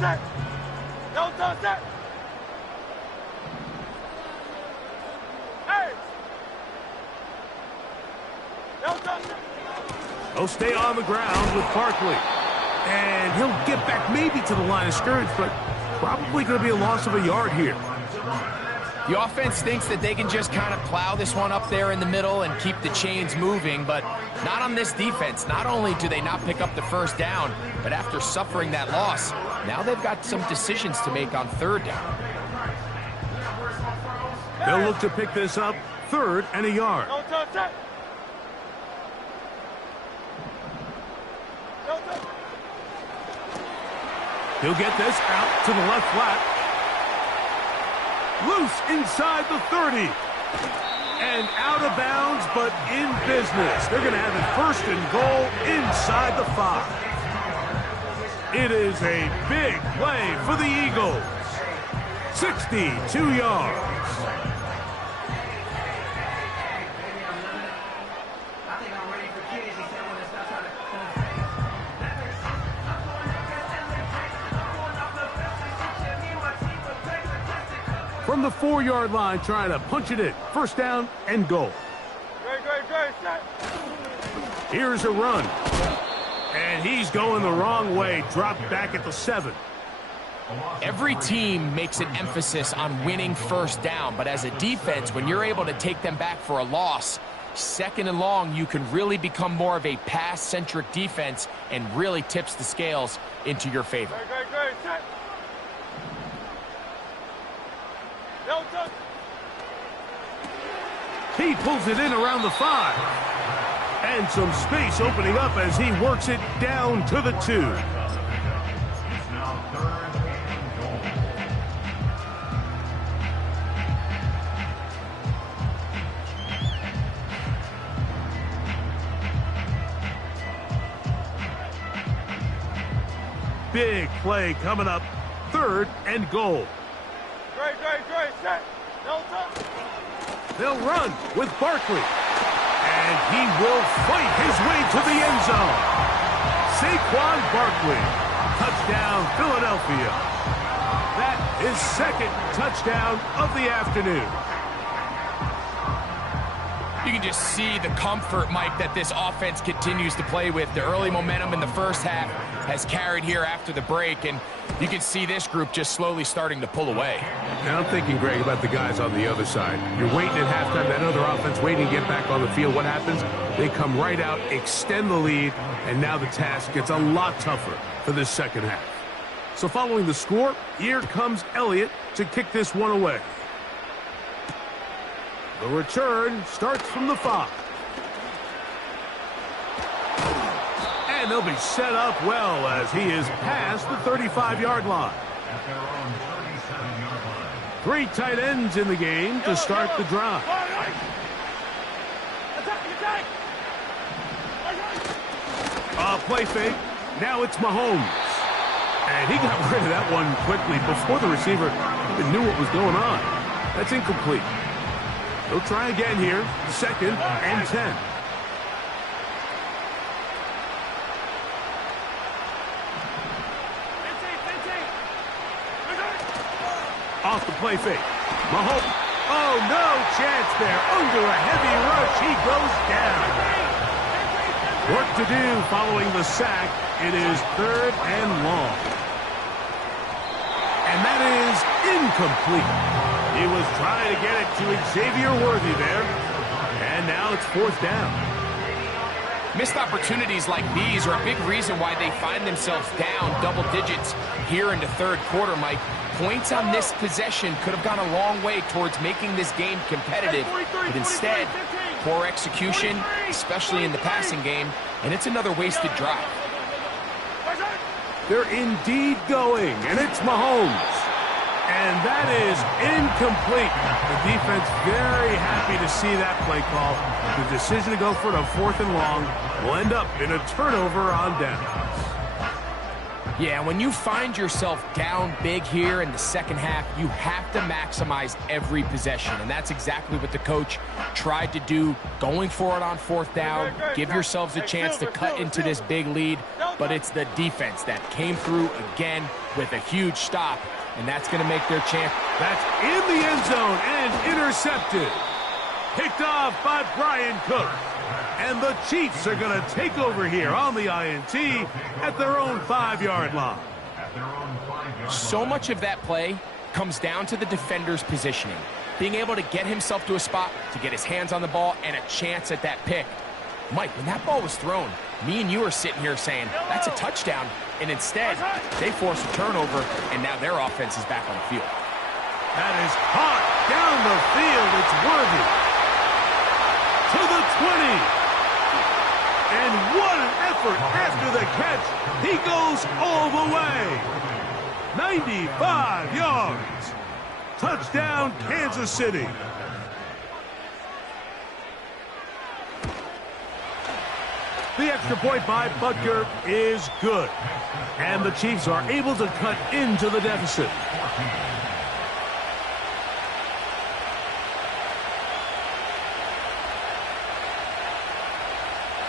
set. No touch set. Hey. No touch set. He'll stay on the ground with Barkley. And he'll get back maybe to the line of scrimmage, but probably going to be a loss of a yard here. The offense thinks that they can just kind of plow this one up there in the middle and keep the chains moving, but not on this defense. Not only do they not pick up the first down, but after suffering that loss, now they've got some decisions to make on third down. They'll look to pick this up, 3rd and a yard. No touch set. No touch. He'll get this out to the left flat. Loose inside the 30. And out of bounds, but in business. They're going to have it 1st and goal inside the 5. It is a big play for the Eagles. 62 yards. From the 4-yard line, trying to punch it in. 1st down and goal. Great, set. Here's a run. And he's going the wrong way. Dropped back at the 7. Every team makes an emphasis on winning first down, but as a defense, when you're able to take them back for a loss, 2nd and long, you can really become more of a pass-centric defense and really tips the scales into your favor. Great, set. No touch. He pulls it in around the 5. And some space opening up as he works it down to the 2. Big play coming up. 3rd and goal. Great, set. No touch. They'll run with Barkley. And he will fight his way to the end zone. Saquon Barkley. Touchdown, Philadelphia. That is 2nd touchdown of the afternoon. You can just see the comfort, Mike, that this offense continues to play with. The early momentum in the first half has carried here after the break, and you can see this group just slowly starting to pull away. Now I'm thinking, Greg, about the guys on the other side. You're waiting at halftime, that other offense waiting to get back on the field. What happens? They come right out, extend the lead, and now the task gets a lot tougher for this second half. So following the score, here comes Elliott to kick this one away. The return starts from the 5. And they'll be set up well as he is past the 35-yard line. 3 tight ends in the game to start the drive. Play fake. Now it's Mahomes. And he got rid of that one quickly before the receiver even knew what was going on. That's incomplete. They'll try again here. 2nd and 10. Off the play fake. Mahomes. Oh, no chance there. Under a heavy rush, he goes down. Work to do following the sack. It is 3rd and long. And that is incomplete. He was trying to get it to Xavier Worthy there. And now it's 4th down. Missed opportunities like these are a big reason why they find themselves down double digits here in the 3rd quarter, Mike. Points on this possession could have gone a long way towards making this game competitive, but instead, poor execution, especially in the passing game, and it's another wasted drive. They're indeed going, and it's Mahomes. And that is incomplete. The defense very happy to see that play call. The decision to go for it on 4th and long will end up in a turnover on downs. Yeah, when you find yourself down big here in the second half, you have to maximize every possession. And that's exactly what the coach tried to do, going for it on 4th down. Give yourselves a chance to cut into this big lead. but it's the defense that came through again with a huge stop, and that's going to make their chance. That's in the end zone and intercepted. Picked off by Brian Cook. And the Chiefs are going to take over here on the INT at their own 5-yard line. So much of that play comes down to the defender's positioning. Being able to get himself to a spot, to get his hands on the ball, and a chance at that pick. Mike, when that ball was thrown, me and you are sitting here saying, that's a touchdown. And instead, they force a turnover, and now their offense is back on the field. That is caught down the field. It's Worthy. To the 20. And what an effort after the catch. He goes all the way. 95 yards. Touchdown, Kansas City. The extra point by Butker is good. And the Chiefs are able to cut into the deficit.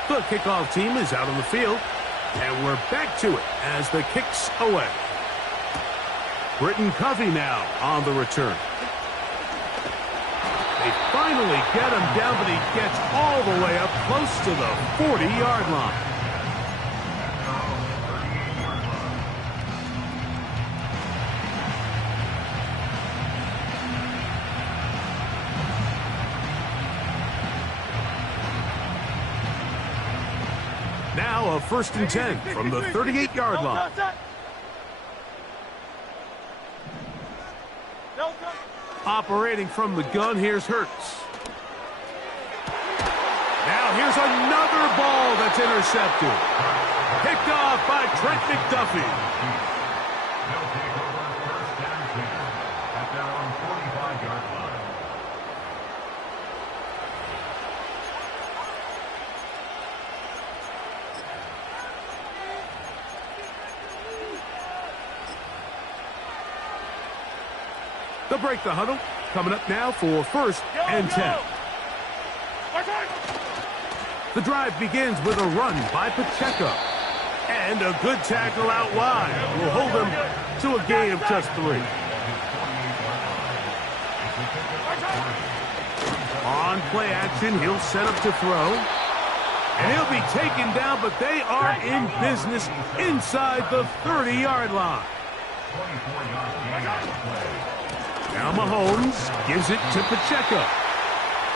The kickoff team is out on the field. And we're back to it as the kick's away. Britton Covey now on the return. They finally get him down, but he gets all the way up close to the 40-yard line. Now a 1st and 10 from the 38-yard line. Operating from the gun, here's Hurts. Now here's another ball that's intercepted. Picked off by Trent McDuffie. They'll break the huddle. Coming up now for 1st and 10. The drive begins with a run by Pacheco. And a good tackle out wide will hold them to a gain of just 3. On play action, he'll set up to throw. And he'll be taken down, but they are in business inside the 30-yard line. Now Mahomes gives it to Pacheco.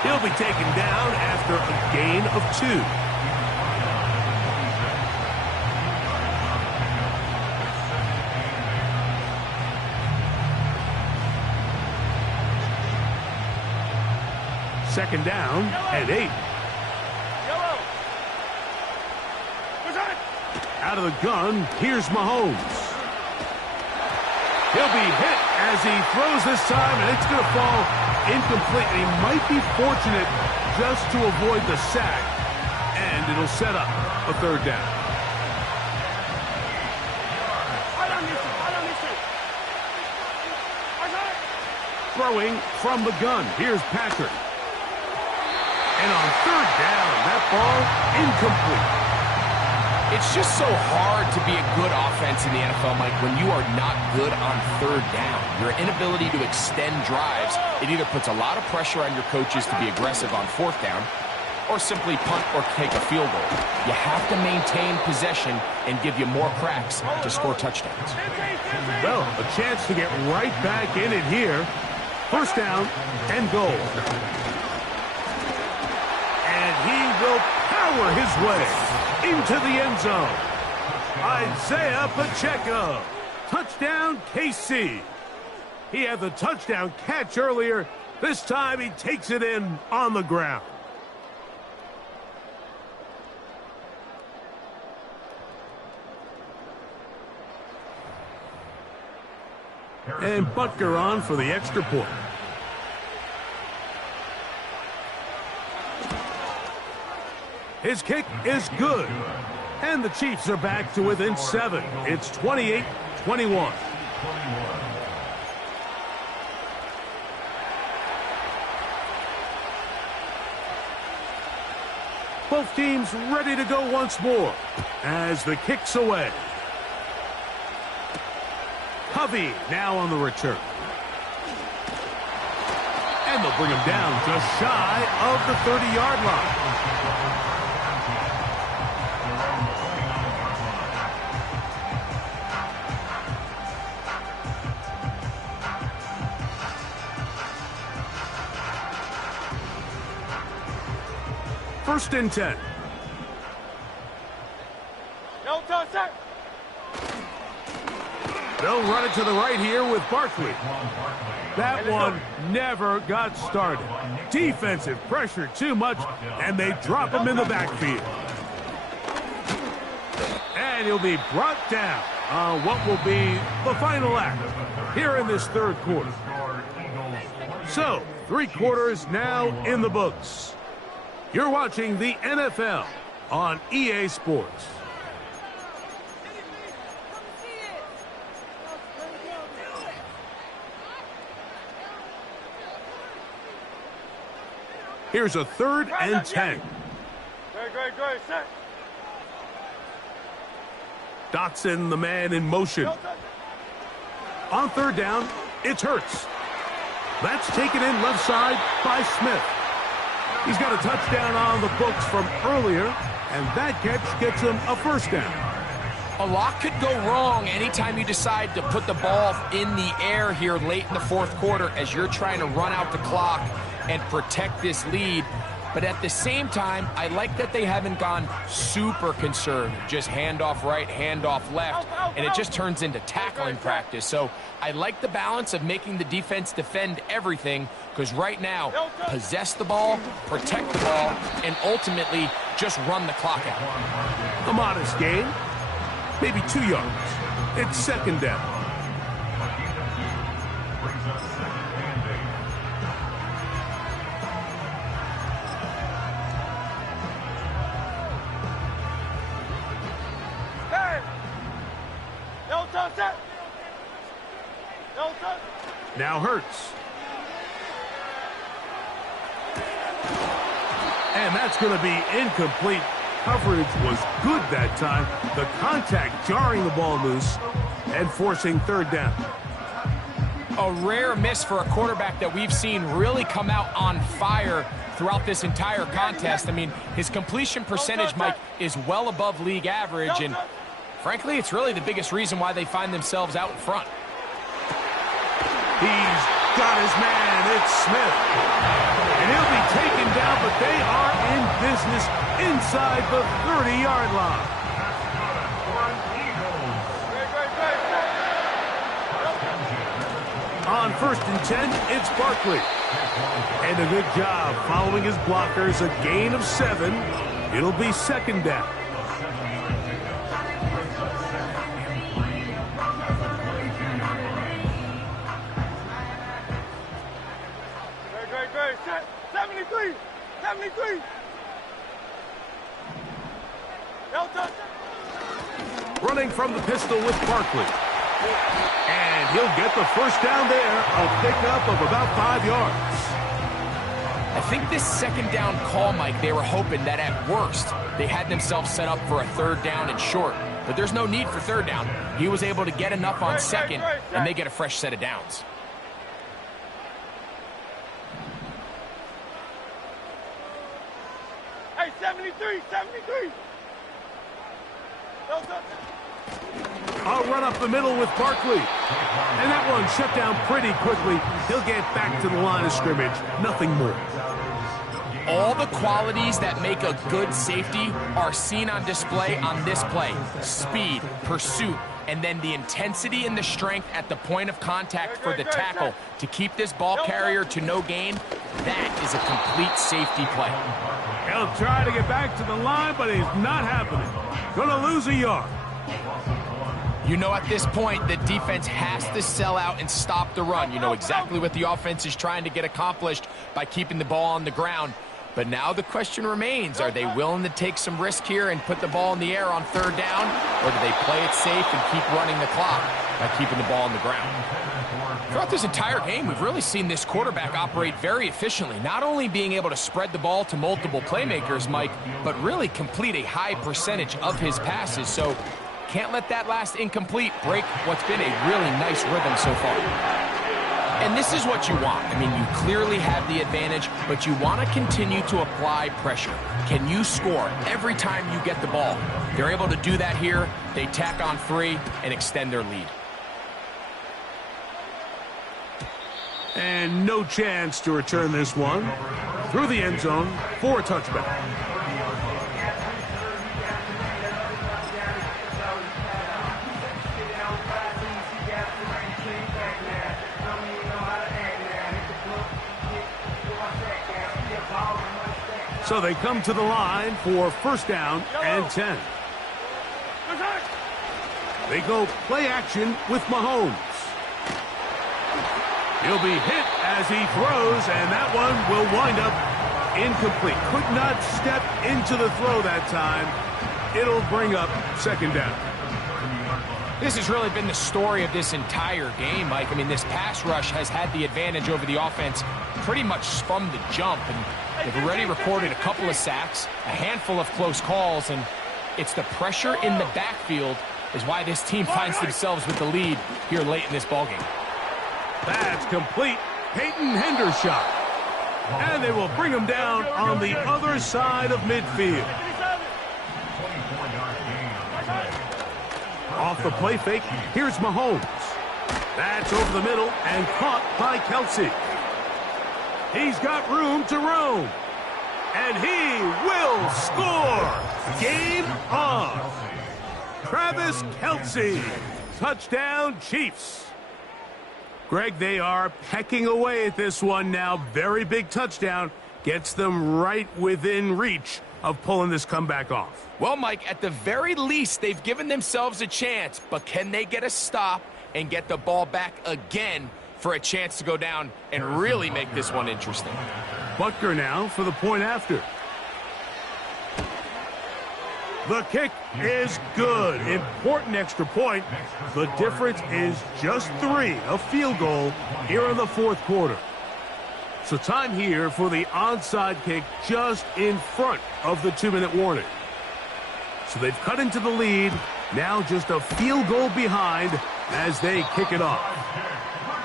He'll be taken down after a gain of 2. Second down and 8. Out of the gun, here's Mahomes. He'll be hit as he throws this time, and it's going to fall incomplete. He might be fortunate just to avoid the sack, and it'll set up a 3rd down. Throwing from the gun, here's Patrick. And on 3rd down, that ball incomplete. It's just so hard to be a good offense in the NFL, Mike, when you are not good on 3rd down. Your inability to extend drives, it either puts a lot of pressure on your coaches to be aggressive on 4th down or simply punt or take a field goal. You have to maintain possession and give you more cracks to score touchdowns. Well, a chance to get right back in it here. 1st down and goal. And he will power his way into the end zone. Isaiah Pacheco. Touchdown, KC. He had the touchdown catch earlier. This time he takes it in on the ground. And Butker on for the extra point. His kick is good. And the Chiefs are back to within 7. It's 28-21. Both teams ready to go once more as the kick's away. Covey now on the return. And they'll bring him down just shy of the 30-yard line. First and 10. No touch, set. They'll run it to the right here with Barkley. That one never got started. Defensive pressure too much, and they drop him in the backfield. And he'll be brought down on what will be the final act here in this third quarter. So, 3 quarters now in the books. You're watching the NFL on EA Sports. Here's a 3rd and 10. Great, set. Dotson, the man in motion. On 3rd down, it's Hurts. That's taken in left side by Smith. He's got a touchdown on the books from earlier, and that catch gets him a first down. A lot could go wrong anytime you decide to put the ball in the air here late in the 4th quarter as you're trying to run out the clock and protect this lead. But at the same time, I like that they haven't gone super conservative. Just handoff right, handoff left, and it just turns into tackling practice. So I like the balance of making the defense defend everything, because right now, possess the ball, protect the ball, and ultimately just run the clock out. A modest gain, maybe 2 yards. It's 2nd down. Now Hurts. And that's going to be incomplete. Coverage was good that time. The contact jarring the ball loose and forcing 3rd down. A rare miss for a quarterback that we've seen really come out on fire throughout this entire contest. I mean, his completion percentage, Mike, is well above league average, and frankly, it's really the biggest reason why they find themselves out in front. He's got his man. It's Smith. And he'll be taken down, but they are in business inside the 30-yard line. On 1st and 10, it's Barkley. And a good job following his blockers. A gain of 7. It'll be 2nd down. Great, set. 73. No touch. Running from the pistol with Barkley. And he'll get the first down there. A pickup of about 5 yards. I think this 2nd down call, Mike, they were hoping that at worst they had themselves set up for a 3rd down and short. But there's no need for 3rd down. He was able to get enough on 2nd, and they get a fresh set of downs. Hey, 73. No touch. I'll run up the middle with Barkley. And that one shut down pretty quickly. He'll get back to the line of scrimmage. Nothing more. All the qualities that make a good safety are seen on display on this play. Speed, pursuit, and then the intensity and the strength at the point of contact for the tackle to keep this ball carrier to no gain. That is a complete safety play. He'll try to get back to the line, but he's not happening. Gonna lose a yard. You know, at this point, the defense has to sell out and stop the run. You know exactly what the offense is trying to get accomplished by keeping the ball on the ground. But now the question remains, are they willing to take some risk here and put the ball in the air on third down, or do they play it safe and keep running the clock by keeping the ball on the ground? Throughout this entire game, we've really seen this quarterback operate very efficiently, not only being able to spread the ball to multiple playmakers, Mike, but really complete a high percentage of his passes. So can't let that last incomplete break what's been a really nice rhythm so far. And this is what you want. I mean, you clearly have the advantage, but you want to continue to apply pressure. Can you score every time you get the ball? They're able to do that here. They tack on 3 and extend their lead. And no chance to return this one through the end zone for a touchback. So they come to the line for first down and 10. They go play action with Mahomes. He'll be hit as he throws, and that one will wind up incomplete. Could not step into the throw that time. It'll bring up second down. This has really been the story of this entire game, Mike. I mean, this pass rush has had the advantage over the offense pretty much from the jump, and they've already recorded a couple of sacks, a handful of close calls, and it's the pressure in the backfield is why this team finds themselves with the lead here late in this ballgame. That's complete. Peyton Hendershot. And they will bring him down on the other side of midfield. Off the play fake, here's Mahomes. That's over the middle and caught by Kelce. He's got room to roam. And he will score. Game on. Travis Kelce. Touchdown, Chiefs. Greg, they are pecking away at this one now. Very big touchdown. Gets them right within reach of pulling this comeback off. Well, Mike, at the very least, they've given themselves a chance. But can they get a stop and get the ball back again for a chance to go down and really make this one interesting? Butker now for the point after. The kick is good. Important extra point. The difference is just 3, a field goal here in the fourth quarter. So time here for the onside kick just in front of the 2-minute warning. So they've cut into the lead. Now just a field goal behind as they kick it off.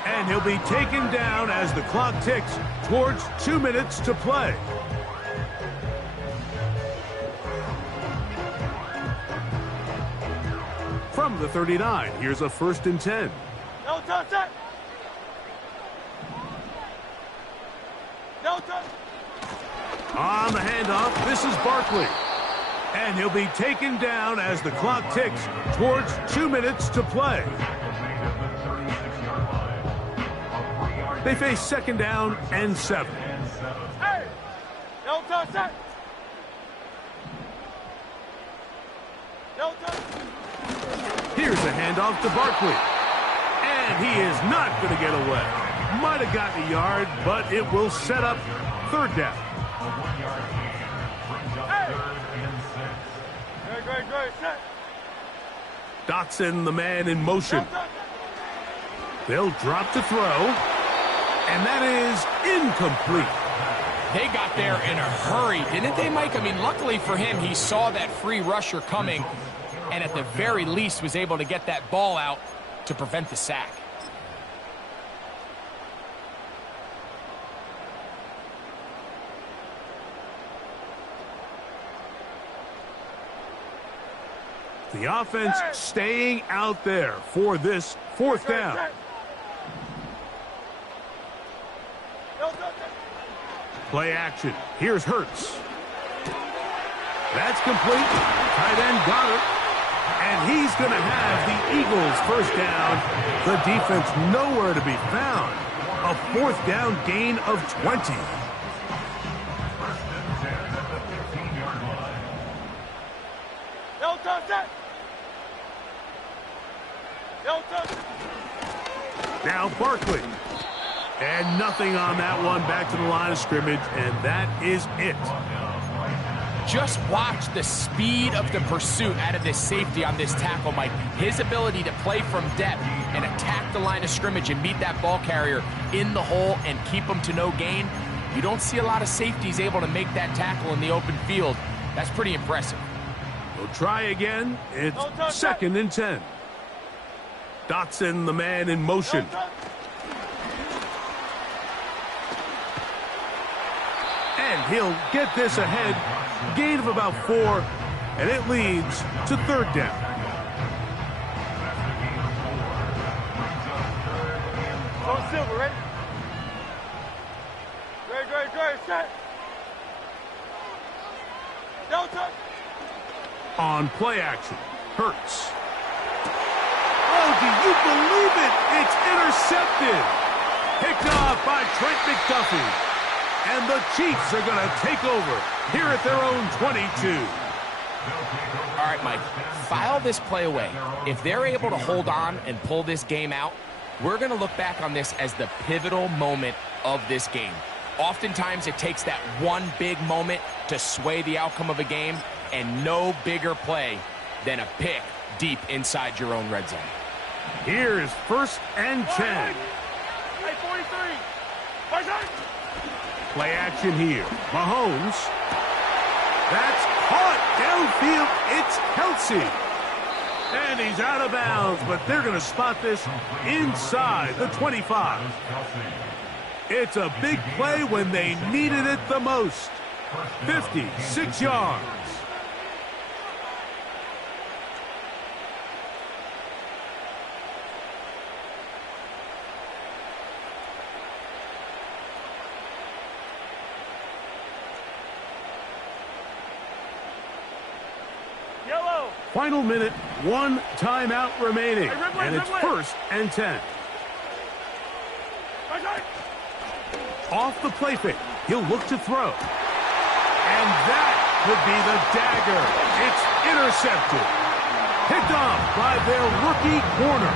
And he'll be taken down as the clock ticks towards 2 minutes to play. From the 39, here's a 1st and 10. No touch it. No touch. On the handoff, this is Barkley. And he'll be taken down as the clock ticks towards 2 minutes to play. They face 2nd down and 7. Hey! No touch it. No touch. Here's a handoff to Barkley. And he is not going to get away. Might have gotten a yard, but it will set up 3rd down. Hey! Great, set. Dotson, the man in motion. No touch. They'll drop to throw. And that is incomplete. They got there in a hurry, didn't they, Mike? I mean, luckily for him, he saw that free rusher coming and at the very least was able to get that ball out to prevent the sack. The offense staying out there for this 4th down. Play action. Here's Hurts. That's complete. Tight end got it. And he's going to have the Eagles 1st down. The defense nowhere to be found. A 4th down gain of 20. No touch it. No touch. Now Barkley. And nothing on that one. Back to the line of scrimmage, and that is it. Just watch the speed of the pursuit out of this safety on this tackle, Mike. His ability to play from depth and attack the line of scrimmage and meet that ball carrier in the hole and keep him to no gain. You don't see a lot of safeties able to make that tackle in the open field. That's pretty impressive. We'll try again. It's 2nd and 10. Dotson, the man in motion. And he'll get this ahead. Gain of about 4, and it leads to 3rd down. Go Silver, ready? Great, set. No touch. On play action, Hurts. Oh, do you believe it? It's intercepted. Picked off by Trent McDuffie. And the Chiefs are going to take over here at their own 22. All right, Mike, file this play away. If they're able to hold on and pull this game out, we're going to look back on this as the pivotal moment of this game. Oftentimes, it takes that one big moment to sway the outcome of a game, and no bigger play than a pick deep inside your own red zone. Here is 1st and 10. Hey, 43. Play action here. Mahomes. That's caught downfield. It's Kelsey. And he's out of bounds, but they're going to spot this inside the 25. It's a big play when they needed it the most. 56 yards. Final minute, 1 timeout remaining, and it's 1st and 10. Off the play fake, he'll look to throw. And that could be the dagger. It's intercepted. Picked off by their rookie corner.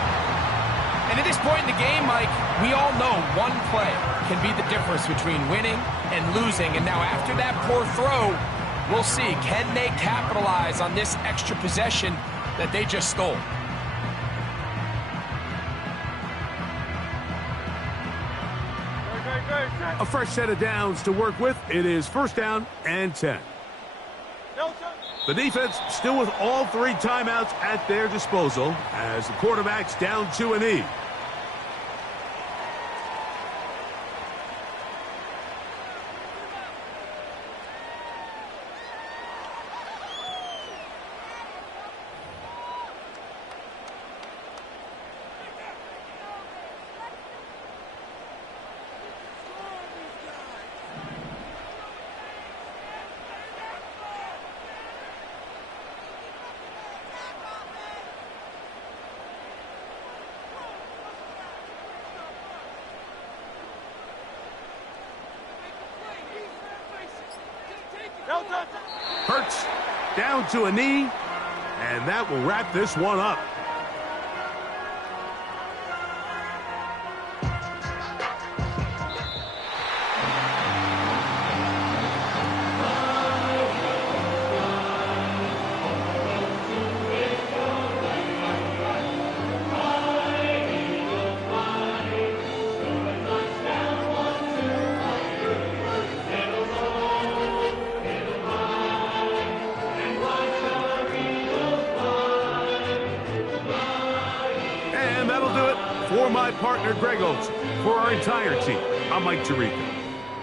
And at this point in the game, Mike, we all know one play can be the difference between winning and losing. And now after that poor throw, we'll see, can they capitalize on this extra possession that they just stole? A fresh set of downs to work with. It is 1st down and 10. The defense still with all 3 timeouts at their disposal as the quarterback's down to a knee. Hurts down to a knee, and that will wrap this one up. For my partner, Greg Olson, for our entire team, I'm Mike Tirico.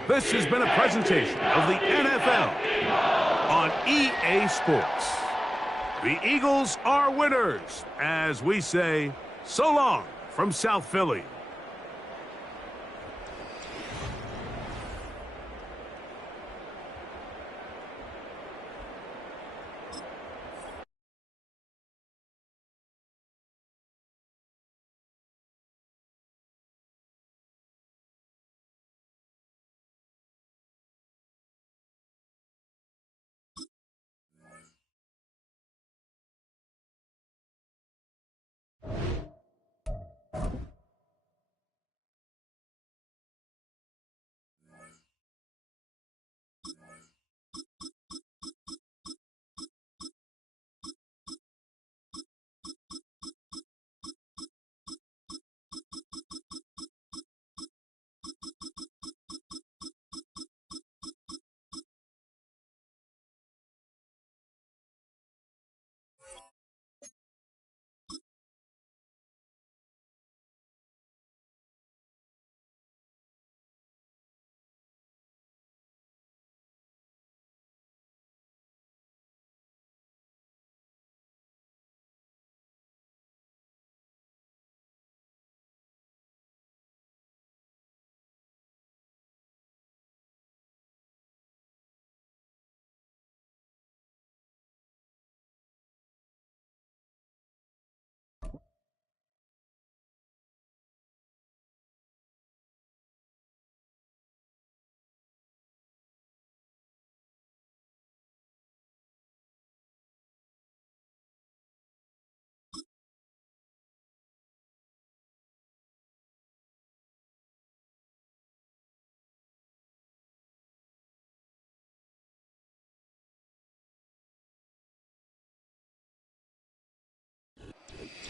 This has been a presentation of the NFL on EA Sports. The Eagles are winners, as we say, so long from South Philly.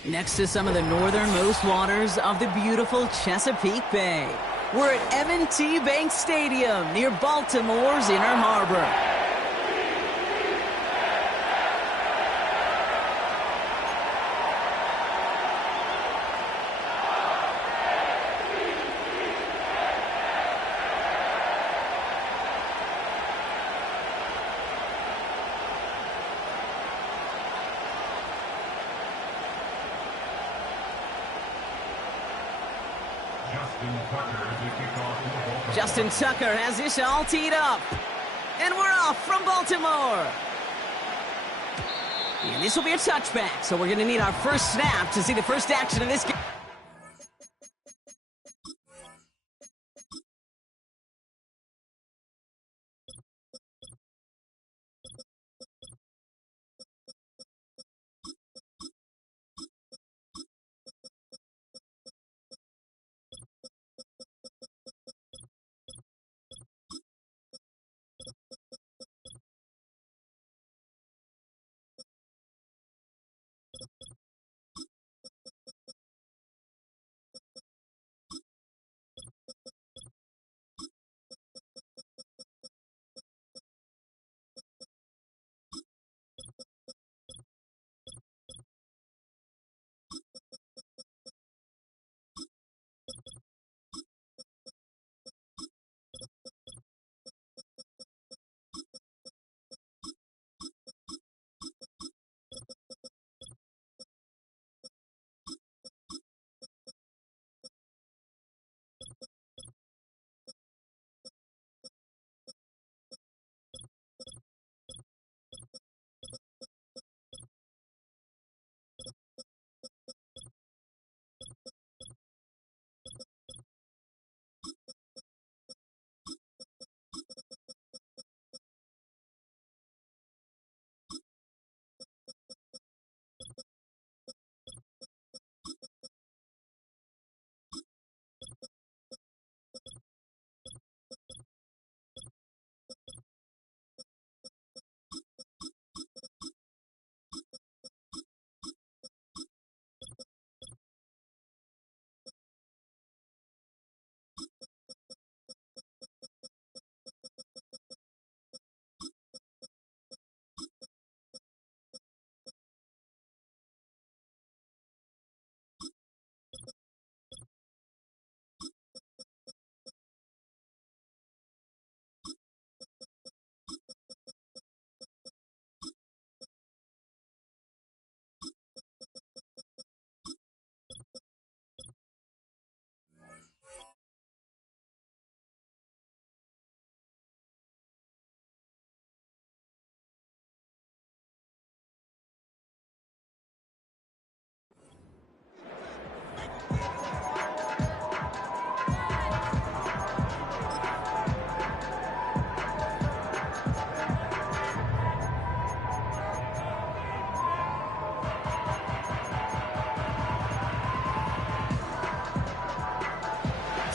Next to some of the northernmost waters of the beautiful Chesapeake Bay, we're at M&T Bank Stadium near Baltimore's Inner Harbor. Justin Tucker has this all teed up. And we're off from Baltimore. And this will be a touchback, so we're going to need our first snap to see the first action of this game.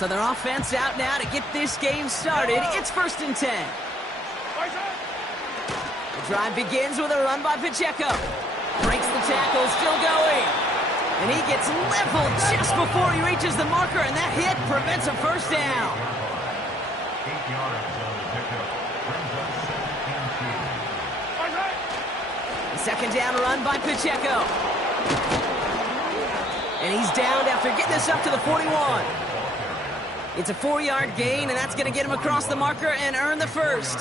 So their offense out now to get this game started. It's 1st and 10. The drive begins with a run by Pacheco. Breaks the tackle, still going. And he gets leveled just before he reaches the marker, and that hit prevents a first down. 8 yards on the pickup. Brings up 2nd and 2. The second down run by Pacheco. And he's down after getting this up to the 41. It's a 4-yard gain, and that's going to get him across the marker and earn the first.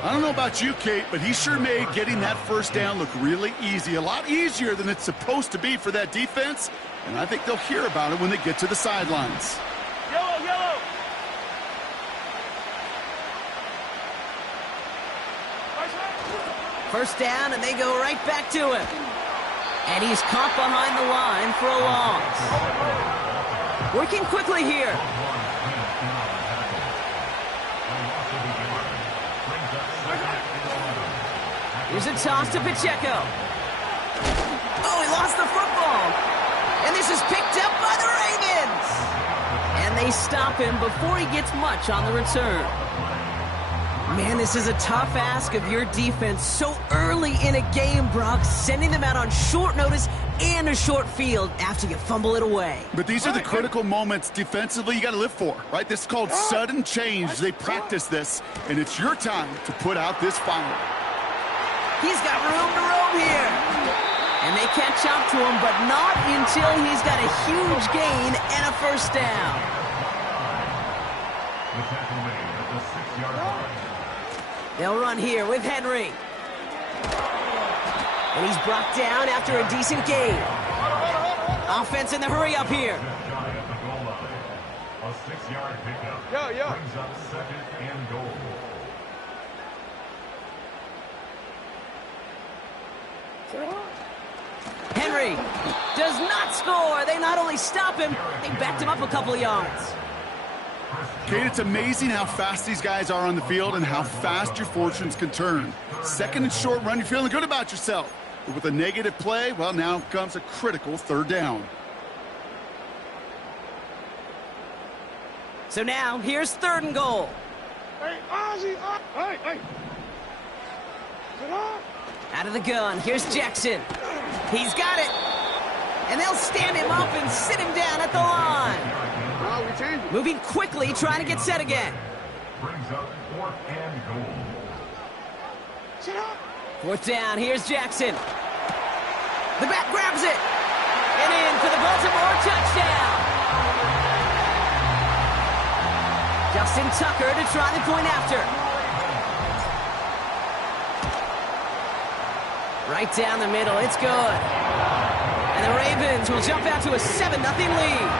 I don't know about you, Kate, but he sure made getting that first down look really easy. A lot easier than it's supposed to be for that defense, and I think they'll hear about it when they get to the sidelines. Yellow, yellow. First down, and they go right back to him. And he's caught behind the line for a loss. Working quickly here. Here's a toss to Pacheco. Oh, he lost the football. And this is picked up by the Ravens. And they stop him before he gets much on the return. Man, this is a tough ask of your defense so early in a game, Brock. Sending them out on short notice and a short field after you fumble it away. But these are the critical moments defensively you got to live for, right? This is called sudden change. They practice this, and it's your time to put out this fire. He's got room to roam here. And they catch up to him, but not until he's got a huge gain and a first down. The tackle made at the 6-yard line. They'll run here with Henry. And he's brought down after a decent gain. Offense in the hurry up here. Just shy of the goal line. A 6-yard pickup. Yeah. Brings up 2nd and goal. Henry does not score. They not only stop him, they backed him up a couple of yards. Kate, it's amazing how fast these guys are on the field and how fast your fortunes can turn. Second and short run, you're feeling good about yourself. But with a negative play, well, now comes a critical third down. So now, here's 3rd and goal. Hey, Ozzy, hey. Sit up. Out of the gun, here's Jackson. He's got it. And they'll stand him up and sit him down at the line. No, we changed it. Moving quickly, trying to get set again. Brings up 4th and goal. Sit up. 4th down, here's Jackson. The back grabs it. And in for the Baltimore touchdown. Justin Tucker to try the point after. Right down the middle, it's good. And the Ravens will jump out to a 7-0 lead.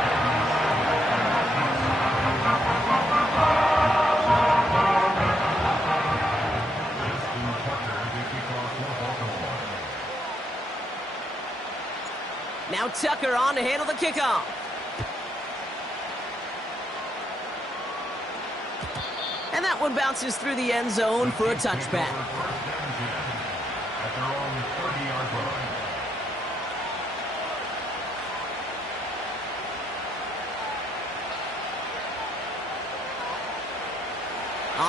Now Tucker on to handle the kickoff. And that one bounces through the end zone for a touchback. At their own 30-yard line.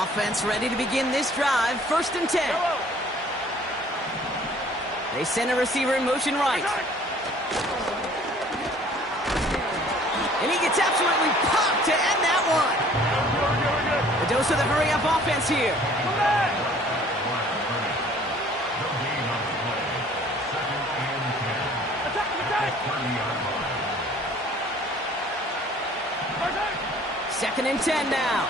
Offense ready to begin this drive. 1st and 10. They send a receiver in motion right. And he gets absolutely popped to end that one. The dose of the hurry-up offense here. Second and 10 now.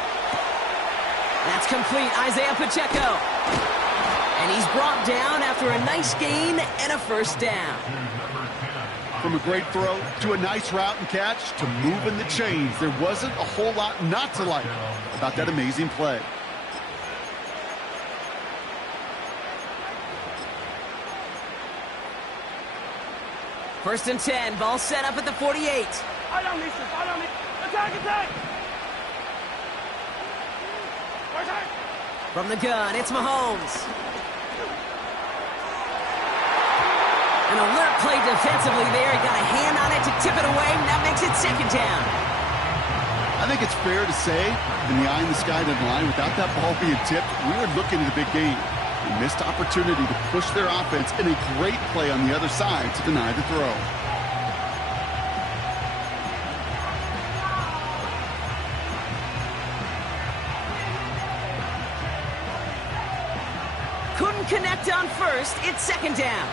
That's complete. Isaiah Pacheco. And he's brought down after a nice gain and a first down. From a great throw to a nice route and catch to moving the chains, there wasn't a whole lot not to like about that amazing play. First and 10. Ball set up at the 48. I don't need this. Attack. From the gun, it's Mahomes. An alert play defensively there. He got a hand on it to tip it away, and that makes it 2nd down. I think it's fair to say, in the eye in the sky deadline, without that ball being tipped, we were looking at a big game. A missed opportunity to push their offense and a great play on the other side to deny the throw. Couldn't connect on first. It's 2nd down.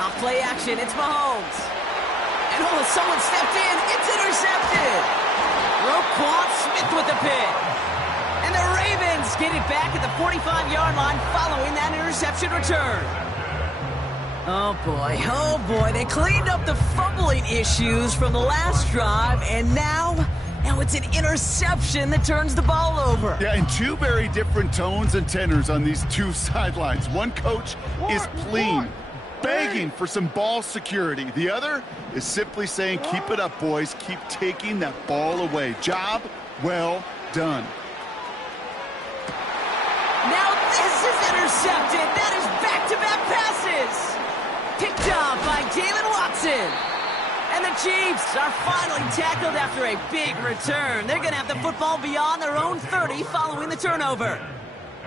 Off play action, it's Mahomes. And someone stepped in. It's intercepted. Roquan Smith with the pick. And the Ravens get it back at the 45-yard line following that interception return. Oh, boy. They cleaned up the fumbling issues from the last drive, and now it's an interception that turns the ball over. Yeah, and two very different tones and tenors on these two sidelines. One coach is pleading, begging for some ball security. The other is simply saying, keep it up, boys. Keep taking that ball away. Job well done. Now this is intercepted. That is back-to-back passes. Picked up by Jalen Watson. And the Chiefs are finally tackled after a big return. They're going to have the football beyond their own 30 following the turnover.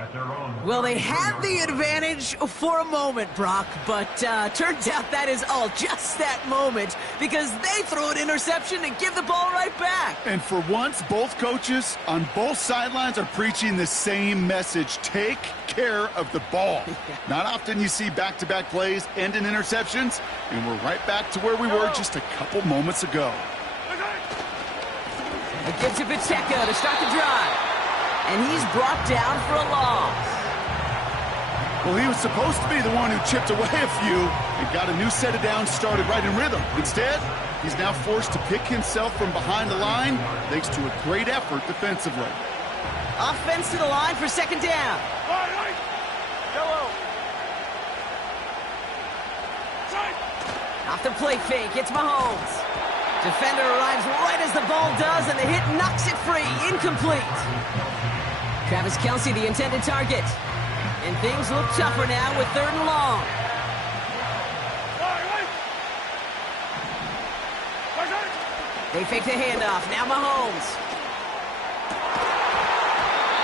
at their own. Well, they had the advantage for a moment, Brock, but turns out that is all just that moment because they throw an interception and give the ball right back. And for once, both coaches on both sidelines are preaching the same message. Take care of the ball. Not often you see back-to-back plays end in interceptions, and we're right back to where we were just a couple moments ago. It gives to Pacheco to start the drive. And he's brought down for a loss. Well, he was supposed to be the one who chipped away a few and got a new set of downs started right in rhythm. Instead, he's now forced to pick himself from behind the line thanks to a great effort defensively. Offense to the line for second down. Right. Yellow. Side. Off the play fake, it's Mahomes. Defender arrives right as the ball does, and the hit knocks it free. Incomplete. Travis Kelce, the intended target. And things look tougher now with 3rd and long. Right. They fake the handoff. Now Mahomes.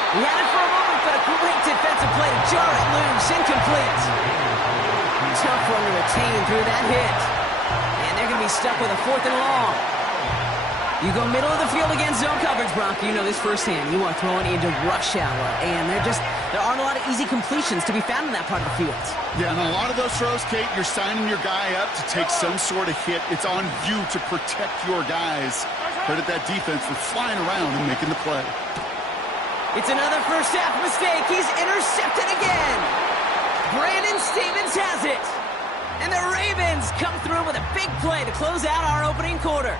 He had it for a moment, but a great defensive play to jar it loose. Incomplete. Tough one to retain through that hit. And they're going to be stuck with a 4th and long. You go middle of the field against zone coverage, Brock. You know this firsthand. You are throwing into rush hour, and there aren't a lot of easy completions to be found in that part of the field. Yeah, and a lot of those throws, Kate, you're signing your guy up to take some sort of hit. It's on you to protect your guys. Credit that defense for flying around and making the play. It's another first half mistake. He's intercepted again. Brandon Stevens has it. And the Ravens come through with a big play to close out our opening quarter.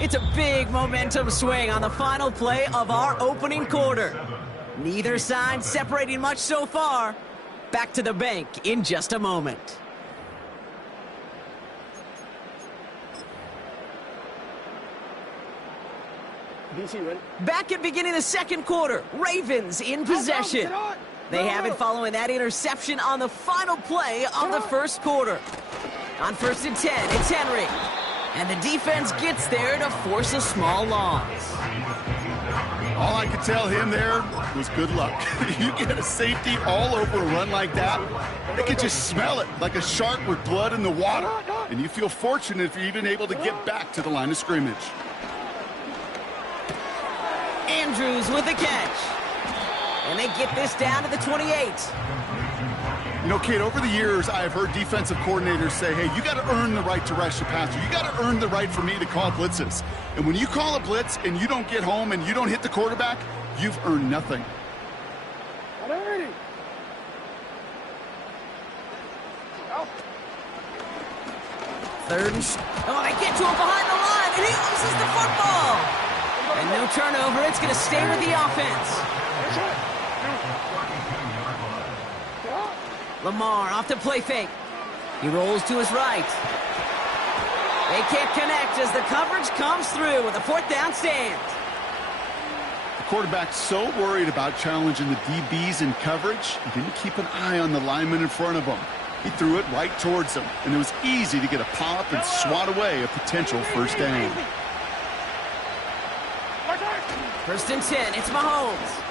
It's a big momentum swing on the final play of our opening quarter. Neither side separating much so far. Back to the bank in just a moment. DC ready? Back at beginning of the second quarter, Ravens in possession. They have it following that interception on the final play of the first quarter. On 1st and 10, it's Henry. And the defense gets there to force a small loss. All I could tell him there was good luck. You get a safety all over a run like that, they could just smell it like a shark with blood in the water. And you feel fortunate if you're even able to get back to the line of scrimmage. Andrews with the catch. And they get this down to the 28. You know, Kate, over the years, I have heard defensive coordinators say, hey, you got to earn the right to rush the passer. You got to earn the right for me to call blitzes. And when you call a blitz and you don't get home and you don't hit the quarterback, you've earned nothing. Ready. Third and they get to him behind the line, and he loses the football. And no turnover. It's going to stay with the offense. Lamar off the play fake. He rolls to his right. They can't connect as the coverage comes through with a 4th down stand. The quarterback's so worried about challenging the DBs in coverage, he didn't keep an eye on the lineman in front of him. He threw it right towards him, and it was easy to get a pop and swat away a potential first down. 1st and 10, it's Mahomes.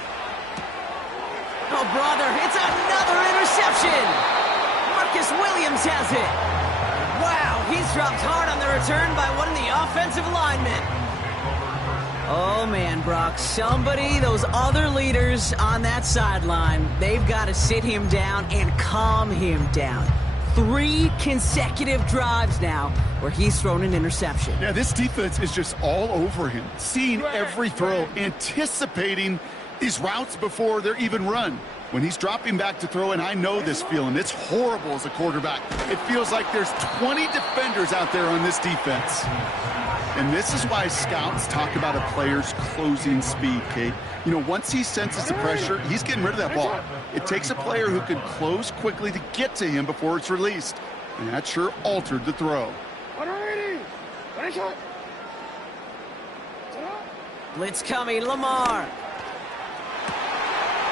Oh, brother, it's another interception. Marcus Williams has it. Wow, he's dropped hard on the return by one of the offensive linemen. Oh, man, Brock, those other leaders on that sideline, they've got to sit him down and calm him down. 3 consecutive drives now where he's thrown an interception. Yeah, this defense is just all over him, seeing every throw, anticipating these routes before they're even run. When he's dropping back to throw, and I know this feeling, it's horrible as a quarterback. It feels like there's 20 defenders out there on this defense. And this is why scouts talk about a player's closing speed, Kate. You know, once he senses the pressure, he's getting rid of that ball. It takes a player who can close quickly to get to him before it's released. And that sure altered the throw. Blitz coming, Lamar.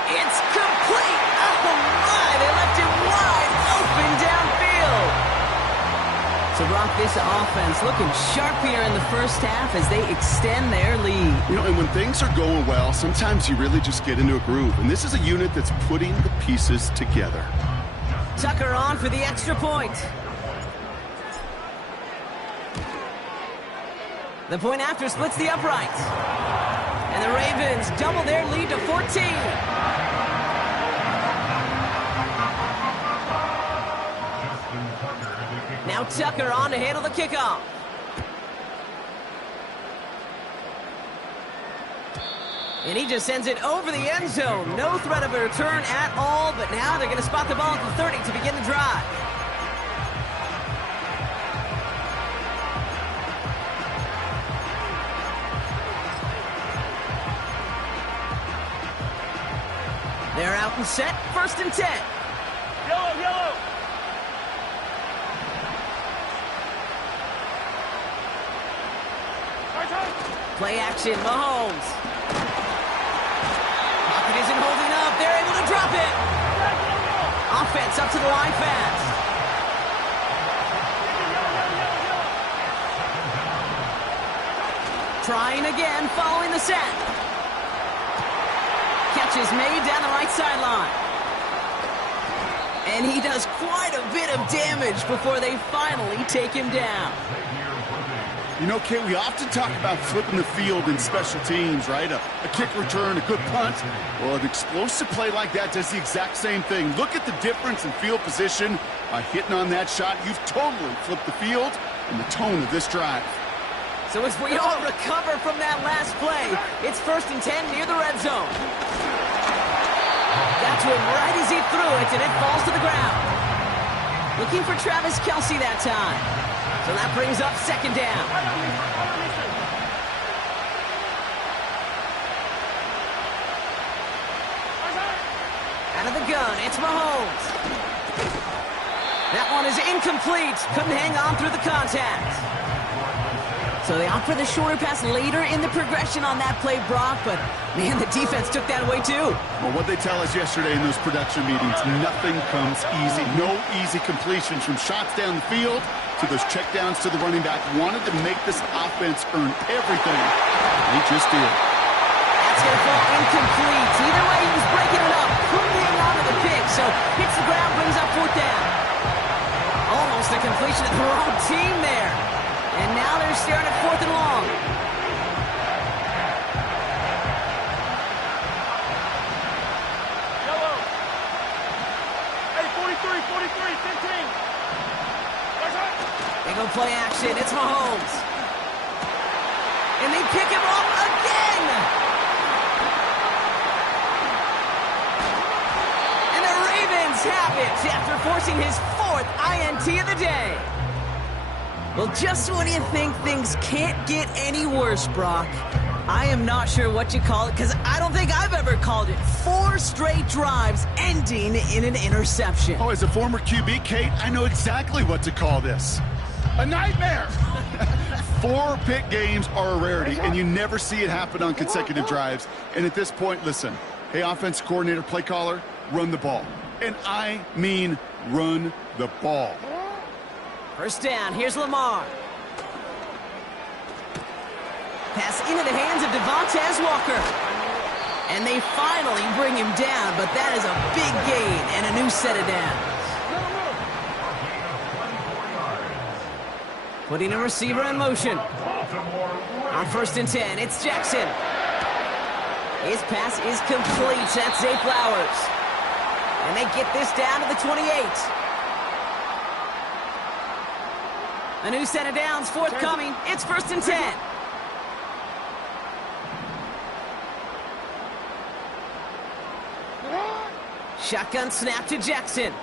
It's complete. Oh, my. They left him wide open downfield. So, Brock, this offense looking sharp here in the first half as they extend their lead. You know, and when things are going well, sometimes you really just get into a groove. And this is a unit that's putting the pieces together. Tucker on for the extra point. The point after splits the uprights. And the Ravens double their lead to 14. Now Tucker on to handle the kickoff. And he just sends it over the end zone. No threat of a return at all, but now they're going to spot the ball at the 30 to begin the drive. They're out and set, 1st and 10. Yellow, yellow. Play action, Mahomes. Pocket isn't holding up. They're able to drop it. Offense up to the line fast. Trying again, following the sack. Catch is made down the right sideline. And he does quite a bit of damage before they finally take him down. You know, Kate, we often talk about flipping the field in special teams, right? A kick return, a good punt. Well, an explosive play like that does the exact same thing. Look at the difference in field position. By hitting on that shot, you've totally flipped the field and the tone of this drive. So as we all recover from that last play, it's 1st and 10 near the red zone. Got to him right as he threw it, and it falls to the ground. Looking for Travis Kelce that time. So that brings up 2nd down. Out of the gun, it's Mahomes. That one is incomplete. Couldn't hang on through the contact. So they opt for the shorter pass later in the progression on that play, Brock, but man, the defense took that away too. Well, what they tell us yesterday in those production meetings, nothing comes easy. No easy completions from shots down the field to those checkdowns to the running back. Wanted to make this offense earn everything. They just did. That's going to fall incomplete. Either way, he was breaking it up. Couldn't hang on to the pick, so hits the ground, brings up 4th down. Almost a completion of the wrong team there. And now they're staring at 4th and long. Yellow. Hey, 43, 43, 15. They go play action. It's Mahomes. And they pick him off again. And the Ravens have it after forcing his 4th INT of the day. Well, just when you think things can't get any worse, Brock, I am not sure what you call it, because I don't think I've ever called it 4 straight drives ending in an interception. Oh, as a former QB, Kate, I know exactly what to call this. A nightmare! 4 pick games are a rarity, and you never see it happen on consecutive drives. And at this point, listen, hey, offense coordinator, play caller, run the ball. And I mean run the ball. 1st down, here's Lamar. Pass into the hands of Devontae Walker. And they finally bring him down, but that is a big gain and a new set of downs. Putting a receiver in motion. On 1st and 10, it's Jackson. His pass is complete. That's Zay Flowers. And they get this down to the 28. A new set of downs forthcoming. It's 1st and 10. Shotgun snap to Jackson.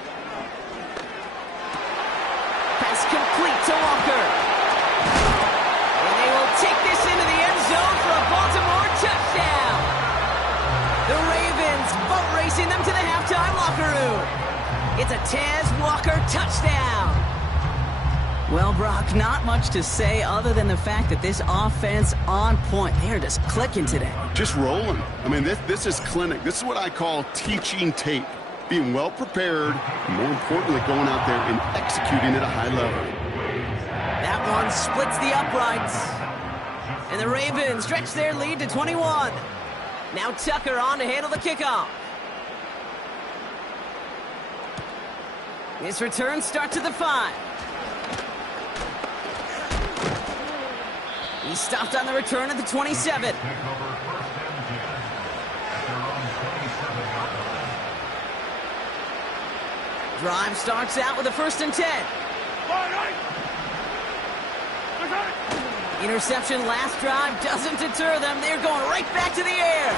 Pass complete to Walker. And they will take this into the end zone for a Baltimore touchdown. The Ravens boat racing them to the halftime locker room. It's a Tez Walker touchdown. Well, Brock, not much to say other than the fact that this offense on point. They are just clicking today. Just rolling. I mean, this is clinic. This is what I call teaching tape. Being well prepared, and more importantly, going out there and executing at a high level. one splits the uprights. And the Ravens stretch their lead to 21. Now Tucker on to handle the kickoff. His return starts at the 5. He stopped on the return at the 27. Drive starts out with a 1st and 10. Interception last drive doesn't deter them. They're going right back to the air.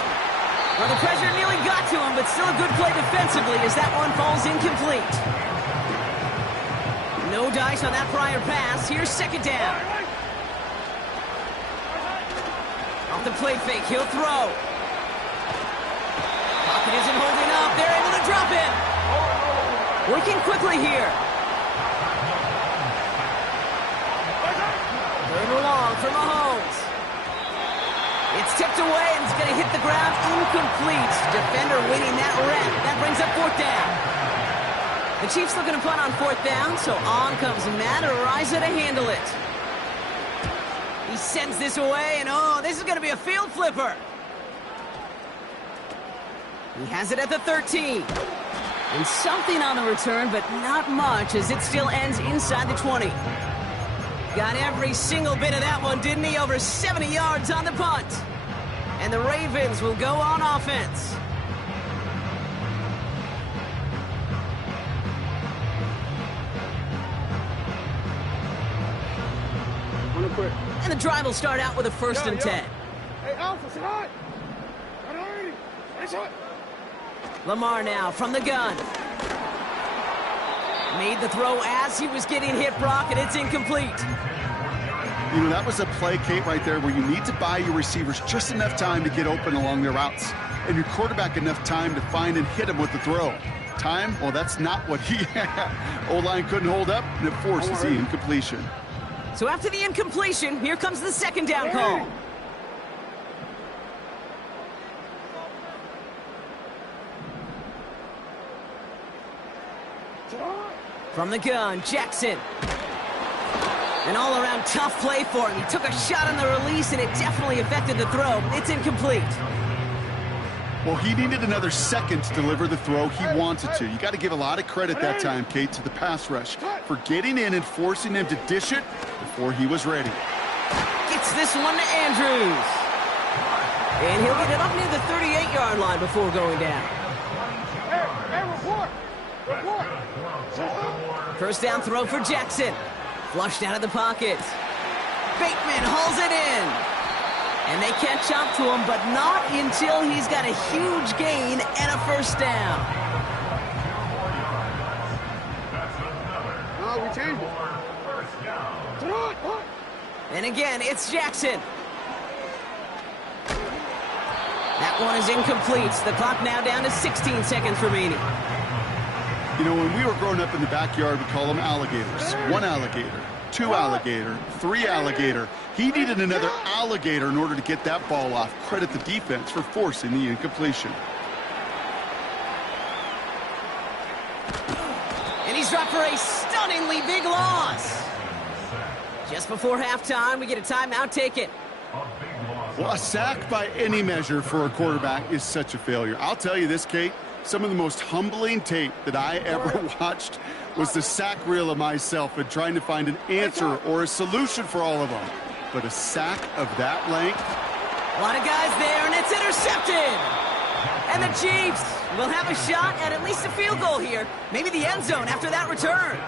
Well, the pressure nearly got to him, but still a good play defensively as that one falls incomplete. No dice on that prior pass. Here's 2nd down. Off the play fake, he'll throw. Pocket isn't holding up. They're able to drop him. Working quickly here. 3rd and long for Mahomes. It's tipped away and it's going to hit the ground incomplete. Defender winning that rep. That brings up 4th down. The Chiefs looking to punt on 4th down, so on comes Matt Araiza to handle it. He sends this away, and oh, this is going to be a field flipper. He has it at the 13. And something on the return, but not much, as it still ends inside the 20. Got every single bit of that one, didn't he? Over 70 yards on the punt. And the Ravens will go on offense. And the drive will start out with a 1st and 10. Hey, Alpha, sit high. Lamar now from the gun. Made the throw as he was getting hit, Brock, and it's incomplete. You know, that was a play, Kate, right there where you need to buy your receivers just enough time to get open along their routes, and your quarterback enough time to find and hit him with the throw. Time? Well, that's not what he had. O-line couldn't hold up, and it forces the incompletion. So after the incompletion, here comes the 2nd down call. From the gun, Jackson. An all-around tough play for him. He took a shot on the release, and it definitely affected the throw. It's incomplete. Well, he needed another second to deliver the throw he wanted to. You got to give a lot of credit that time, Kate, to the pass rush for getting in and forcing him to dish it before he was ready. Gets this one to Andrews. And he'll get it up near the 38-yard line before going down. Hey, report. 1st down throw for Jackson. Flushed out of the pocket. Bateman hauls it in. And they catch up to him, but not until he's got a huge gain and a 1st down. No, we changed it. And again, it's Jackson. That one is incomplete. The clock now down to 16 seconds remaining. You know, when we were growing up in the backyard, we call them alligators. 1 alligator, 2 alligator, 3 alligator. He needed another alligator in order to get that ball off. Credit the defense for forcing the incompletion. And he's dropped for a stunningly big loss. Just before halftime, we get a timeout taken. Well, a sack by any measure for a quarterback is such a failure. I'll tell you this, Kate. Some of the most humbling tape that I ever watched was the sack reel of myself and trying to find an answer or a solution for all of them. But a sack of that length. A lot of guys there, and it's intercepted. And the Chiefs will have a shot at least a field goal here. Maybe the end zone after that return.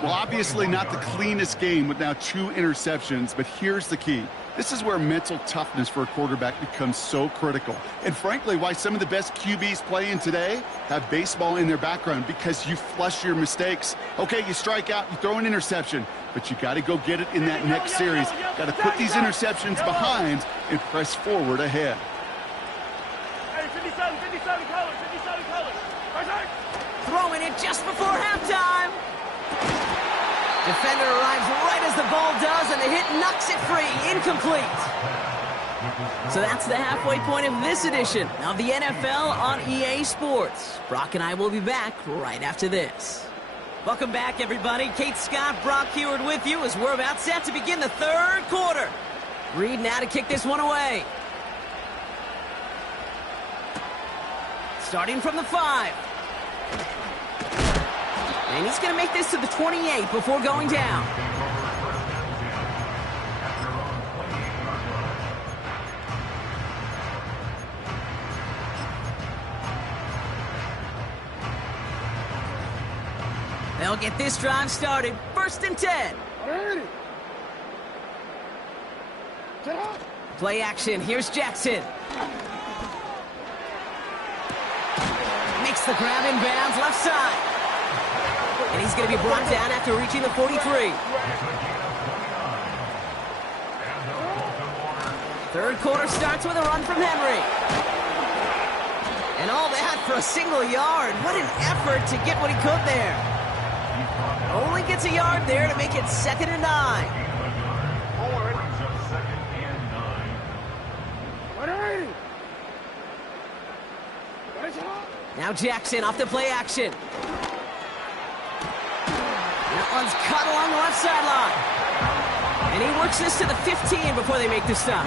Well, obviously not the cleanest game with now 2 interceptions, but here's the key. This is where mental toughness for a quarterback becomes so critical. And frankly, why some of the best QBs playing today have baseball in their background, because you flush your mistakes. Okay, you strike out, you throw an interception, but you got to go get it in that next series. Got to put these interceptions behind and press forward ahead. Hey, 57 colors. Throwing it just before halftime. Defender arrives right as the ball does, and the hit knocks it free. Incomplete. So that's the halfway point of this edition of the NFL on EA Sports. Brock and I will be back right after this. Welcome back, everybody. Kate Scott, Brock Heward with you as we're about set to begin the third quarter. Reed now to kick this one away. Starting from the 5. And he's going to make this to the 28 before going down. They'll get this drive started. 1st and 10. Play action. Here's Jackson. Makes the grab in bounds left side. And he's going to be brought down after reaching the 43. Third quarter starts with a run from Henry. And all that for a single yard. What an effort to get what he could there. Only gets a yard there to make it 2nd and 9. Now Jackson off the play action. That one's cut along the left sideline. And he works this to the 15 before they make the stop.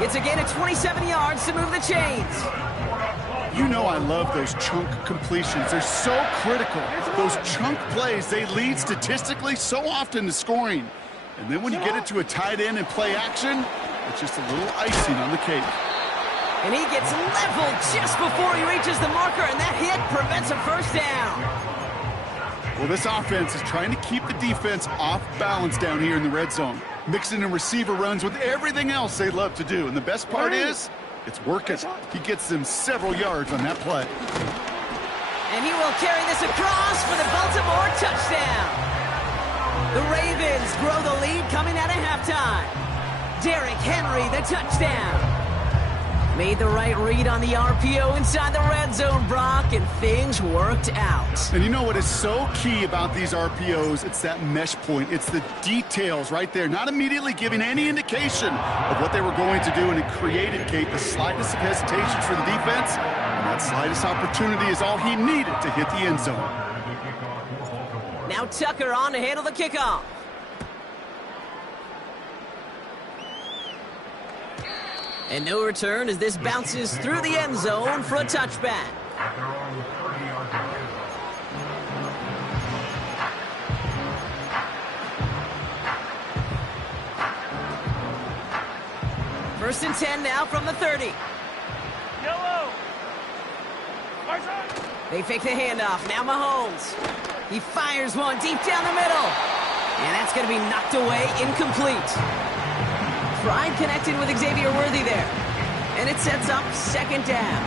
It's a gain of 27 yards to move the chains. You know I love those chunk completions. They're so critical. Those chunk plays, they lead statistically so often to scoring. And then when you get it to a tight end and play action, it's just a little icing on the cake. And he gets leveled just before he reaches the marker, and that hit prevents a first down. Well, this offense is trying to keep the defense off balance down here in the red zone, mixing in receiver runs with everything else they love to do. And the best part is, it's working. He gets them several yards on that play. And he will carry this across for the Baltimore touchdown. The Ravens grow the lead coming out of halftime. Derrick Henry, the touchdown. Made the right read on the RPO inside the red zone, Brock, and things worked out. And you know what is so key about these RPOs? It's that mesh point. It's the details right there, not immediately giving any indication of what they were going to do, and it created, Kate, the slightest of hesitations for the defense, and that slightest opportunity is all he needed to hit the end zone. Now Tucker on to handle the kickoff. And no return as this bounces through the end zone for a touchback. First and 10 now from the 30. Yellow. They fake the handoff. Now Mahomes. He fires one deep down the middle. And that's going to be knocked away, incomplete. Pride connected with Xavier Worthy there. And it sets up 2nd down.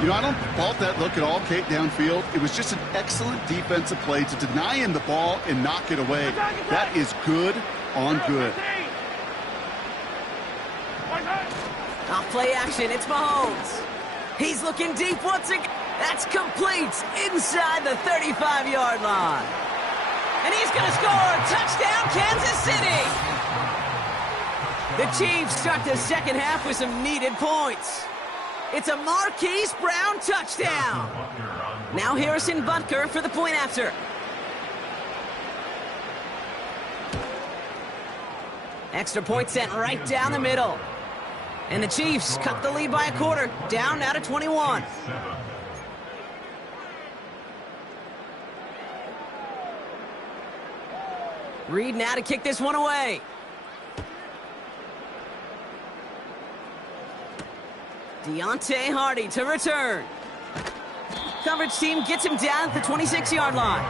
You know, I don't fault that look at all, Kate, downfield. It was just an excellent defensive play to deny him the ball and knock it away. That is good on good. Off play action, it's Mahomes. He's looking deep once again. That's complete inside the 35-yard line. And he's going to score. Touchdown, Kansas City. The Chiefs start the second half with some needed points. It's a Marquise Brown touchdown. Now Harrison Butker for the point after. Extra point sent right down the middle. And the Chiefs cut the lead by a quarter, down now to 21. Reed now to kick this one away. Deontay Hardy to return. Coverage team gets him down at the 26-yard line.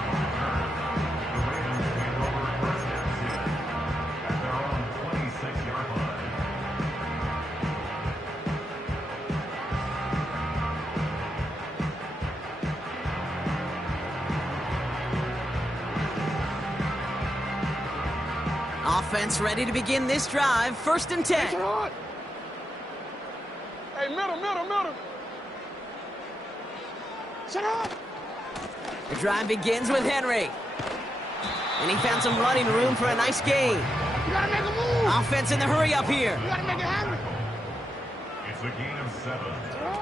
Offense ready to begin this drive. 1st and 10. Hey, middle. Shut up. The drive begins with Henry. And he found some running room for a nice gain. You gotta make a move. Offense in the hurry up here. You gotta make it happen. a gain of 7.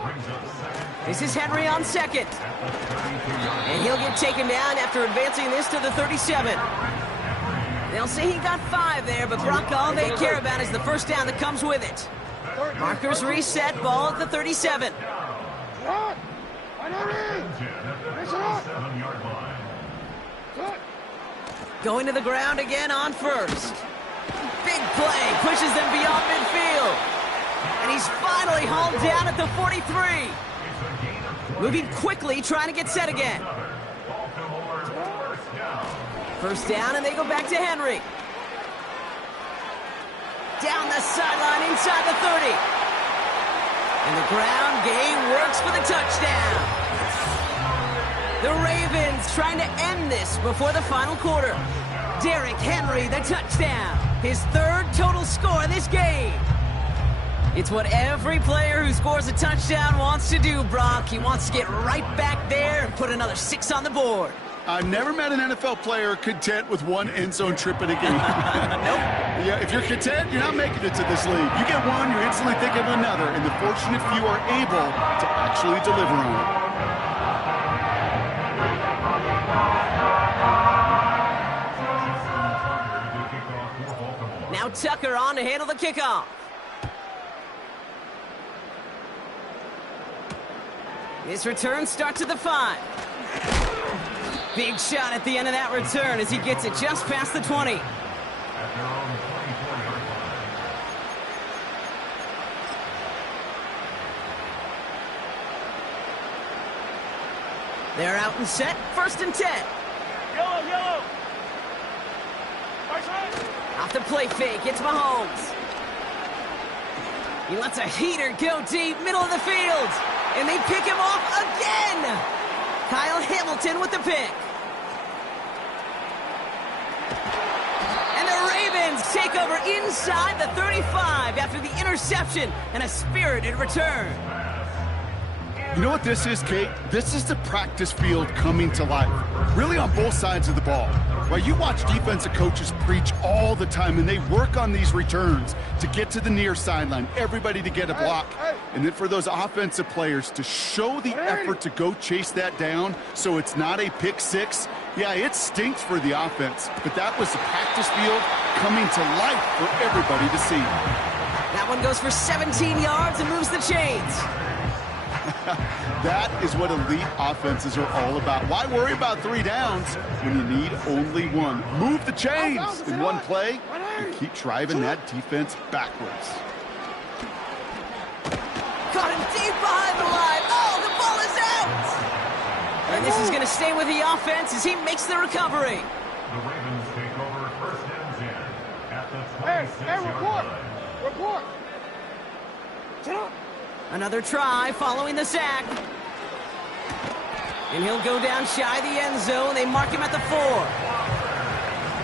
Brings up second. This is Henry on second. And he'll get taken down after advancing this to the 37. They'll say he got 5 there, but Brock, all they care about is the first down that comes with it. Markers reset, ball at the 37. Going to the ground again on first. Big play, pushes them beyond midfield. And he's finally hauled down at the 43. Moving quickly, trying to get set again. First down, and they go back to Henry. Down the sideline, inside the 30. And the ground game works for the touchdown. The Ravens trying to end this before the final quarter. Derrick Henry, the touchdown. His 3rd total score in this game. It's what every player who scores a touchdown wants to do, Brock. He wants to get right back there and put another 6 on the board. I've never met an NFL player content with 1 end zone trip in a game. Nope. Yeah, if you're content, you're not making it to this league. You get one, you're instantly thinking of another, and the fortunate few are able to actually deliver on it. Now Tucker on to handle the kickoff. This return starts at the 5. Big shot at the end of that return as he gets it just past the 20. They're out and set, 1st and 10. Yellow. Right side. Off the play fake, it's Mahomes. He lets a heater go deep, middle of the field. And they pick him off again. Kyle Hamilton with the pick. And the Ravens take over inside the 35 after the interception and a spirited return. You know what this is, Kate? This is the practice field coming to life. Really on both sides of the ball. Right, you watch defensive coaches preach all the time, and they work on these returns to get to the near sideline, everybody to get a block. And then for those offensive players to show the effort to go chase that down so it's not a pick 6. Yeah, it stinks for the offense, but that was the practice field coming to life for everybody to see. That one goes for 17 yards and moves the chains. That is what elite offenses are all about. Why worry about 3 downs when you need only 1? Move the chains in one play and keep driving that defense backwards. Caught him deep behind the line. Oh, the ball is out! And this is going to stay with the offense as he makes the recovery. The Ravens take over 1st and 10 at the 26-yard line. Report. Sit up. Another try following the sack. And he'll go down shy of the end zone. They mark him at the 4.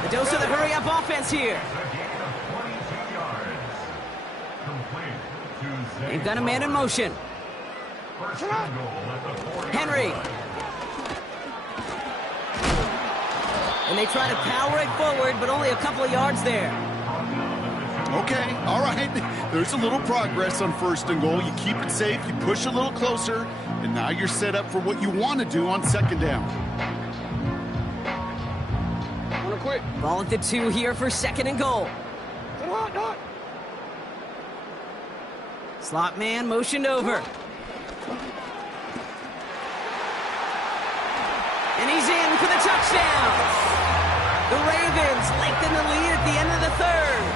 The dose of the hurry-up offense here. They've got a man in motion. Henry. And they try to power it forward, but only a couple of yards there. Okay, all right. There's a little progress on 1st and goal. You keep it safe, you push a little closer, and now you're set up for what you want to do on 2nd down. Wanna quit? Ball at the 2 here for 2nd and goal. Slot man motioned over. And he's in for the touchdown. The Ravens lengthen the lead at the end of the 3rd.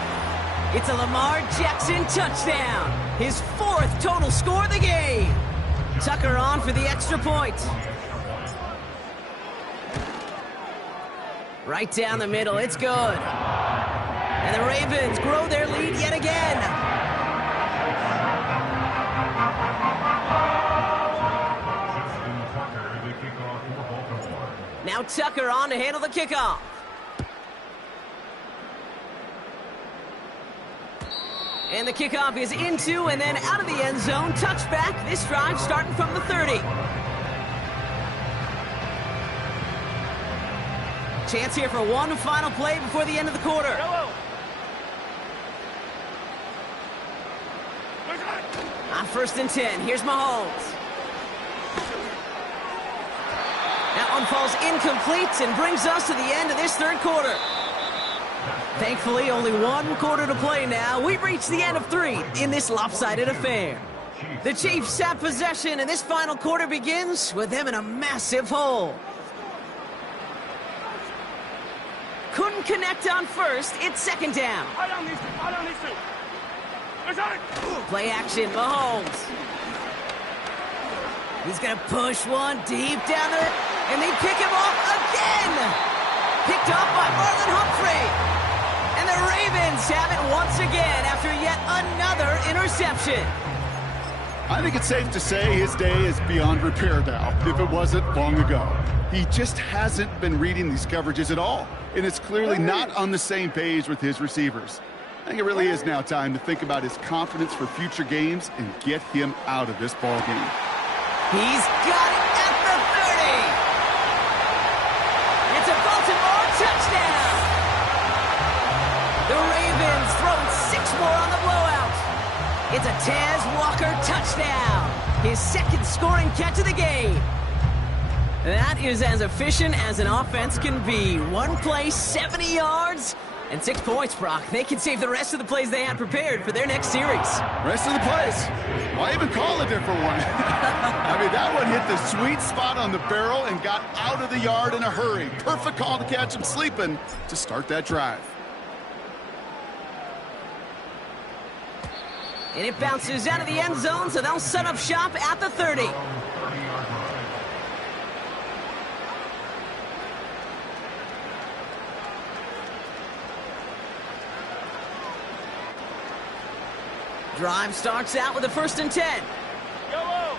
It's a Lamar Jackson touchdown. His 4th total score of the game. Tucker on for the extra point. Right down the middle, it's good. And the Ravens grow their lead yet again. Now Tucker on to handle the kickoff. And the kickoff is into and then out of the end zone. Touchback. This drive starting from the 30. Chance here for one final play before the end of the quarter. Yellow. On first and 10. Here's Mahomes. That one falls incomplete and brings us to the end of this third quarter. Thankfully, only one quarter to play now. We've reached the end of 3 in this lopsided affair. The Chiefs have possession, and this final quarter begins with them in a massive hole. Couldn't connect on first. It's second down. I don't need to. Let's go. Play action, Mahomes. He's going to push one deep down there, and they pick him off again. Picked off by Marlon Humphrey. And the Ravens have it once again after yet another interception. I think it's safe to say his day is beyond repair now, if it wasn't long ago. He just hasn't been reading these coverages at all, and it's clearly not on the same page with his receivers. I think it really is now time to think about his confidence for future games and get him out of this ball game. He's got it at the 30. It's a Baltimore touchdown. The Ravens throwing 6 more on the blowout. It's a Taz Walker touchdown. His second scoring catch of the game. That is as efficient as an offense can be. One play, 70 yards, and 6 points, Brock. They can save the rest of the plays they had prepared for their next series. Rest of the plays? Why even call a different one? I mean, that one hit the sweet spot on the barrel and got out of the yard in a hurry. Perfect call to catch him sleeping to start that drive. And it bounces out of the end zone, so they'll set up shop at the 30. Drive starts out with a first and 10. Yellow.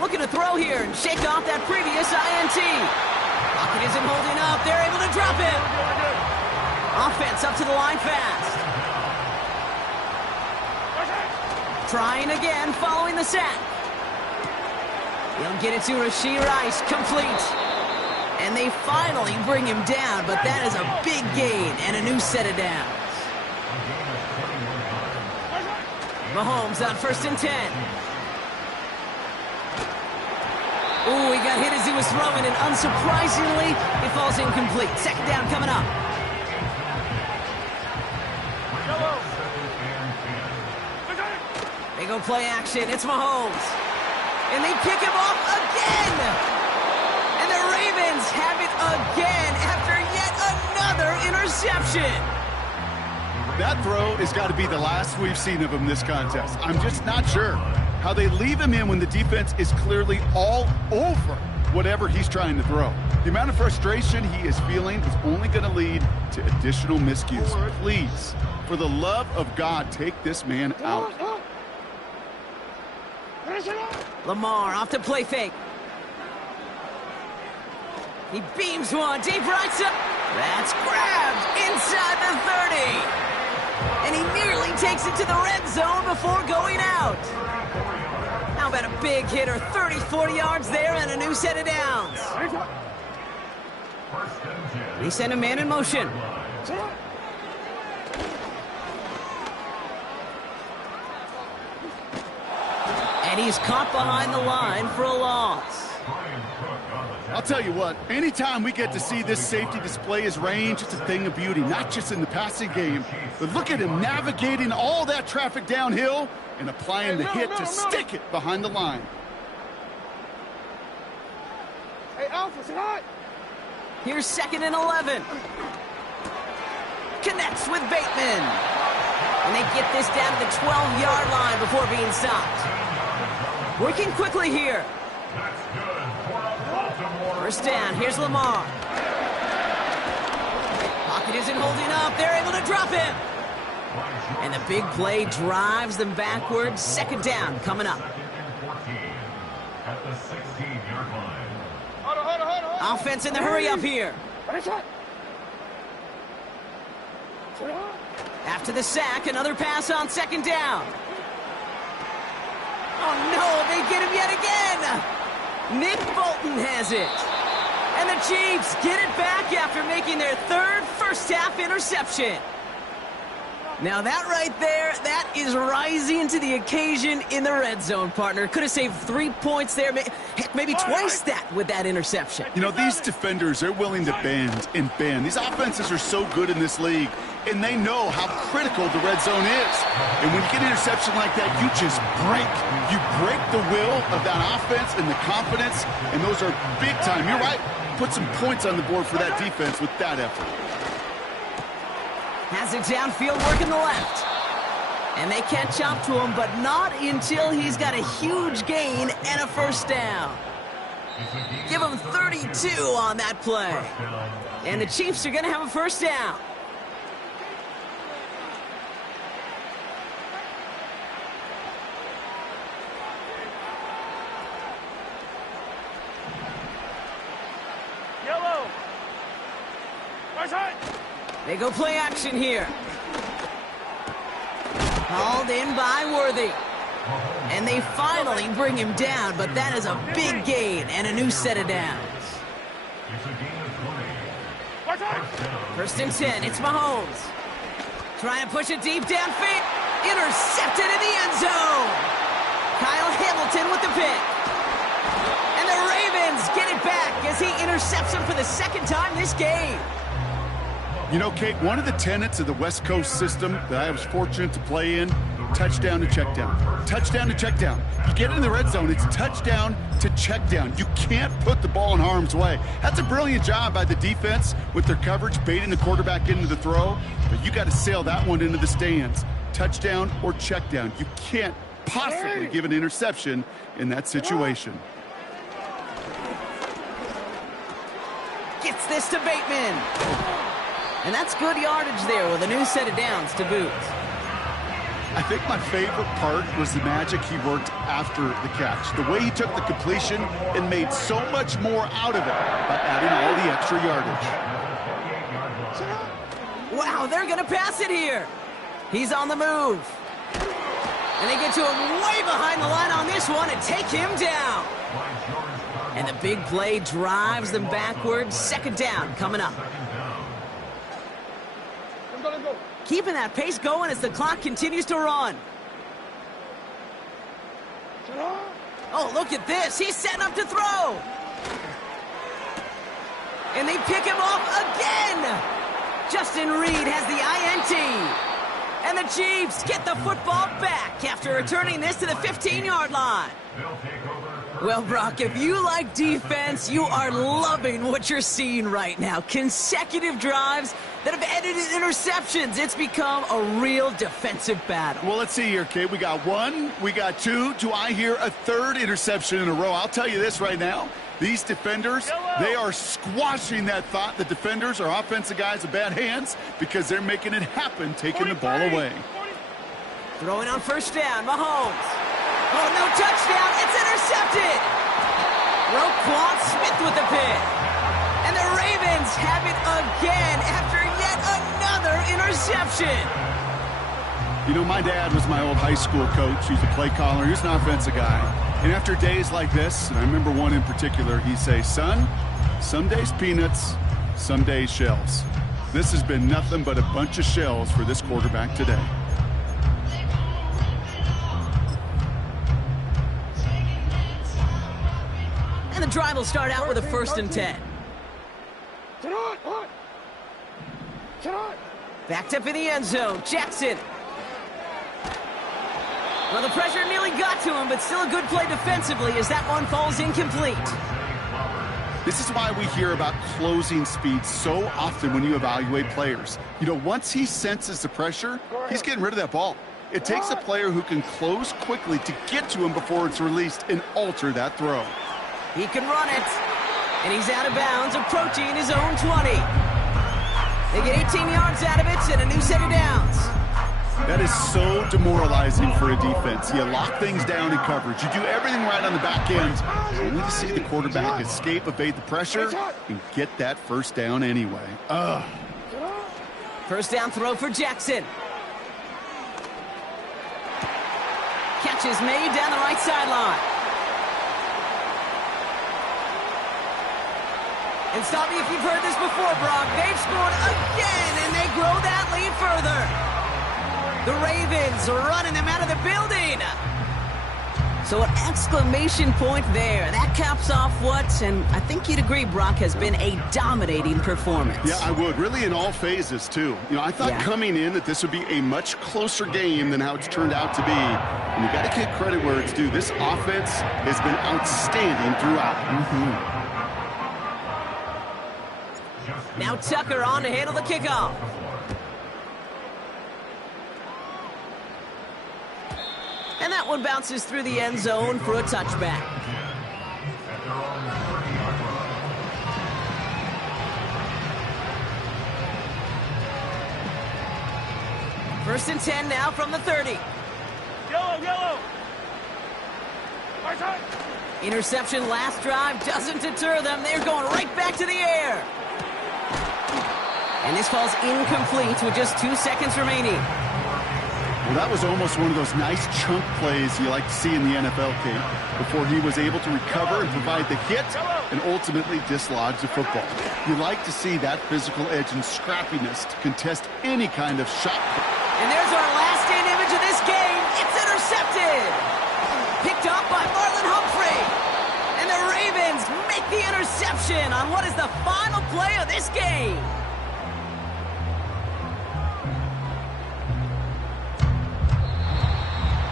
Looking to throw here and shake off that previous INT. Pocket isn't holding up. They're able to drop him. Offense up to the line fast. Trying again following the sack. He'll get it to Rashee Rice. Complete. And they finally bring him down, but that is a big gain and a new set of downs. Mahomes on first and 10. Ooh, he got hit as he was throwing, and unsurprisingly, it falls incomplete. Second down coming up. They go play action. It's Mahomes. And they pick him off again. And the Ravens have it again after yet another interception. That throw has got to be the last we've seen of him this contest. I'm just not sure how they leave him in when the defense is clearly all over whatever he's trying to throw. The amount of frustration he is feeling is only going to lead to additional miscues. Please, for the love of God, take this man out. Lamar off to play fake. He beams one deep right side. That's grabbed inside the 30. And he nearly takes it to the red zone before going out. How about a big hitter, 30, 40 yards there and a new set of downs. They send a man in motion. And he's caught behind the line for a loss. I'll tell you what, anytime we get to see this safety display his range, it's a thing of beauty, not just in the passing game, but look at him navigating all that traffic downhill and applying the hit to stick it behind the line. Hey, Alpha, say hi. Here's second and 11. Connects with Bateman. And they get this down to the 12-yard line before being stopped. Working quickly here. First down, here's Lamar. Pocket isn't holding up. They're able to drop him. And the big play drives them backwards. Second down coming up. Offense in the hurry up here. After the sack, another pass on second down. Oh no, they get him yet again. Nick Bolton has it. And the Chiefs get it back after making their third first-half interception. Now that right there, that is rising to the occasion in the red zone, partner. Could have saved 3 points there, heck, maybe twice that with that interception. You know, these defenders, they're willing to bend and bend. These offenses are so good in this league, and they know how critical the red zone is. And when you get an interception like that, you just break. You break the will of that offense and the confidence, and those are big time. You're right. Put some points on the board for that defense with that effort. Has it downfield, working the left. And they catch up to him, but not until he's got a huge gain and a first down. Give him 32 on that play. And the Chiefs are going to have a first down. Yellow. Right side. They go play action here. Hauled in by Worthy. And they finally bring him down, but that is a big gain and a new set of downs. Right side. First and 10, it's Mahomes. Trying to push it deep downfield. Intercepted in the end zone. Kyle Hamilton with the pick. And the Ravens get it back as he intercepts him for the second time this game. You know, Kate, one of the tenets of the West Coast system that I was fortunate to play in, touchdown to check down. Touchdown to check down. You get in the red zone, it's touchdown to check down. You can't put the ball in harm's way. That's a brilliant job by the defense with their coverage, baiting the quarterback into the throw. But you got to sail that one into the stands. Touchdown or check down. You can't possibly give an interception in that situation. Gets this to Bateman. And that's good yardage there with a new set of downs to boot. I think my favorite part was the magic he worked after the catch. The way he took the completion and made so much more out of it by adding all the extra yardage. Wow, they're going to pass it here. He's on the move. And they get to him way behind the line on this one and take him down. And the big play drives them backwards. Second down coming up. Keeping that pace going as the clock continues to run. Oh, look at this. He's setting up to throw. And they pick him off again. Justin Reed has the INT. And the Chiefs get the football back after returning this to the 15-yard line. Well, Brock, if you like defense, you are loving what you're seeing right now. Consecutive drives that have ended in interceptions. It's become a real defensive battle. Well, let's see here, Kate. We got one, we got two. Do I hear a third interception in a row? I'll tell you this right now. These defenders, they are squashing that thought. The defenders are offensive guys with bad hands because they're making it happen, taking the ball away. Throwing on first down, Mahomes. Oh, no touchdown. It's intercepted. Roquan Smith with the pick. And the Ravens have it again after yet another interception. You know, my dad was my old high school coach. He's a play caller. He's an offensive guy. And after days like this, and I remember one in particular, he'd say, son, some days peanuts, some days shells. This has been nothing but a bunch of shells for this quarterback today. And the drive will start out with a first and 10. Backed up in the end zone, Jackson. Well, the pressure nearly got to him, but still a good play defensively as that one falls incomplete. This is why we hear about closing speed so often when you evaluate players. You know, once he senses the pressure, he's getting rid of that ball. It takes a player who can close quickly to get to him before it's released and alter that throw. He can run it, and he's out of bounds, approaching his own 20. They get 18 yards out of it and a new set of downs. That is so demoralizing for a defense. You lock things down in coverage. You do everything right on the back end. Only to see the quarterback escape, evade the pressure, and get that first down anyway. Ugh. First down throw for Jackson. Catch is made down the right sideline. And stop me if you've heard this before, Brock. They've scored again, and they grow that lead further. The Ravens running them out of the building. So an exclamation point there. That caps off what, and I think you'd agree, Brock, has been a dominating performance. Yeah, I would. Really in all phases, too. You know, I thought coming in that this would be a much closer game than how it's turned out to be. And you got to give credit where it's due. This offense has been outstanding throughout. Now Tucker on to handle the kickoff. And that one bounces through the end zone for a touchback. First and 10 now from the 30. Yellow, yellow. Right side. Interception last drive doesn't deter them. They're going right back to the air. And this falls incomplete with just 2 seconds remaining. Well, that was almost one of those nice chunk plays you like to see in the NFL, Kate, before he was able to recover and provide the hit and ultimately dislodge the football. You like to see that physical edge and scrappiness to contest any kind of shot. And there's our last stand image of this game. It's intercepted. Picked up by Marlon Humphrey. And the Ravens make the interception on what is the final play of this game.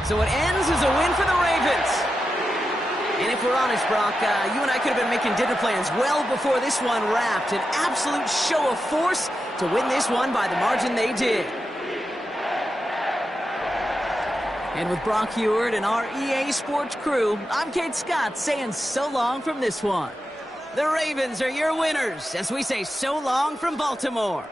So it ends as a win for the Ravens. And if we're honest, Brock, you and I could have been making dinner plans well before this one wrapped. An absolute show of force to win this one by the margin they did. And with Brock Huard and our EA Sports crew, I'm Kate Scott saying so long from this one. The Ravens are your winners as we say so long from Baltimore.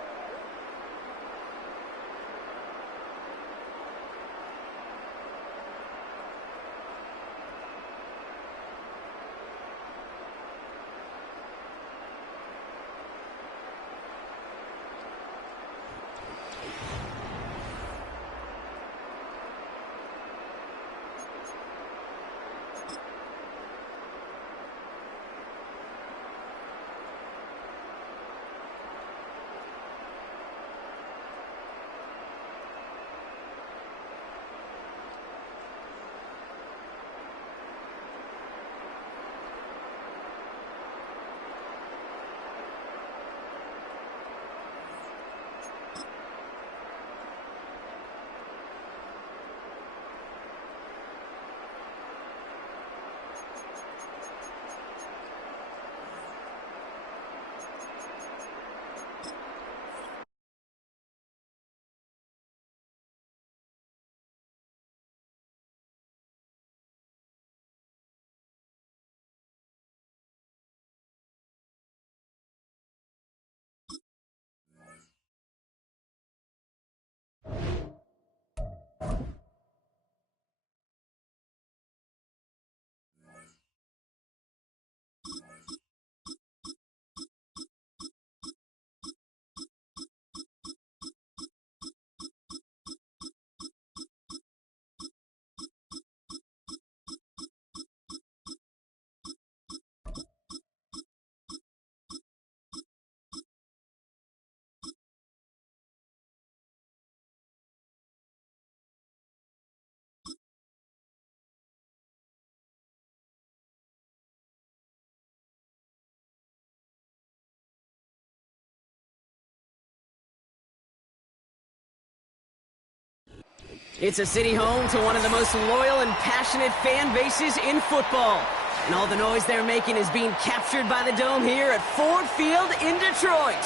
It's a city home to one of the most loyal and passionate fan bases in football. And all the noise they're making is being captured by the Dome here at Ford Field in Detroit.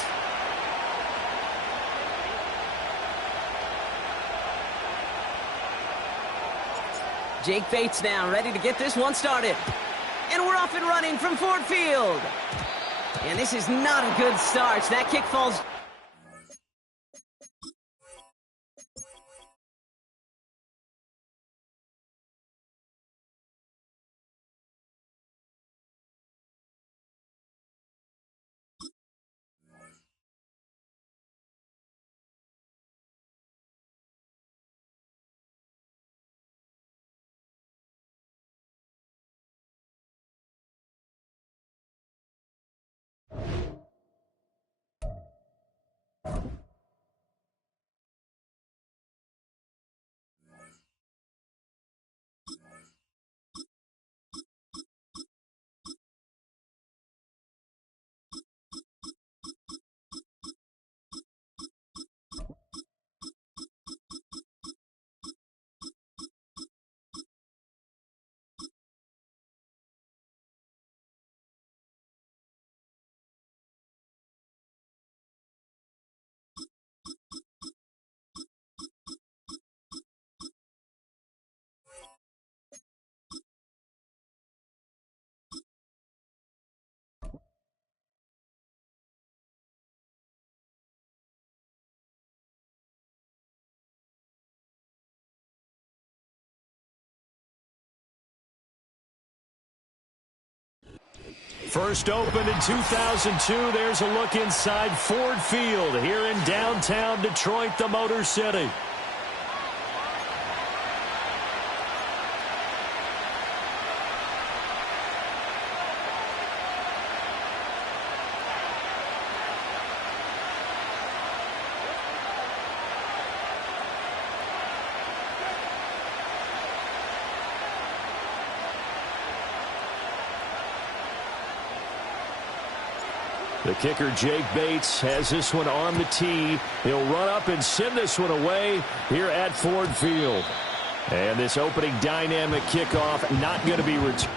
Jake Bates now ready to get this one started. And we're off and running from Ford Field. And this is not a good start. That kick falls... First opened in 2002. There's a look inside Ford Field here in downtown Detroit, the Motor City. The kicker, Jake Bates, has this one on the tee. He'll run up and send this one away here at Ford Field. And this opening dynamic kickoff not going to be returned.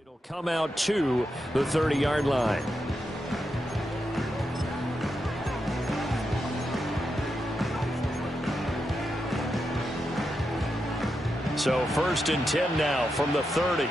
It'll come out to the 30-yard line. So 1st and 10 now from the 30.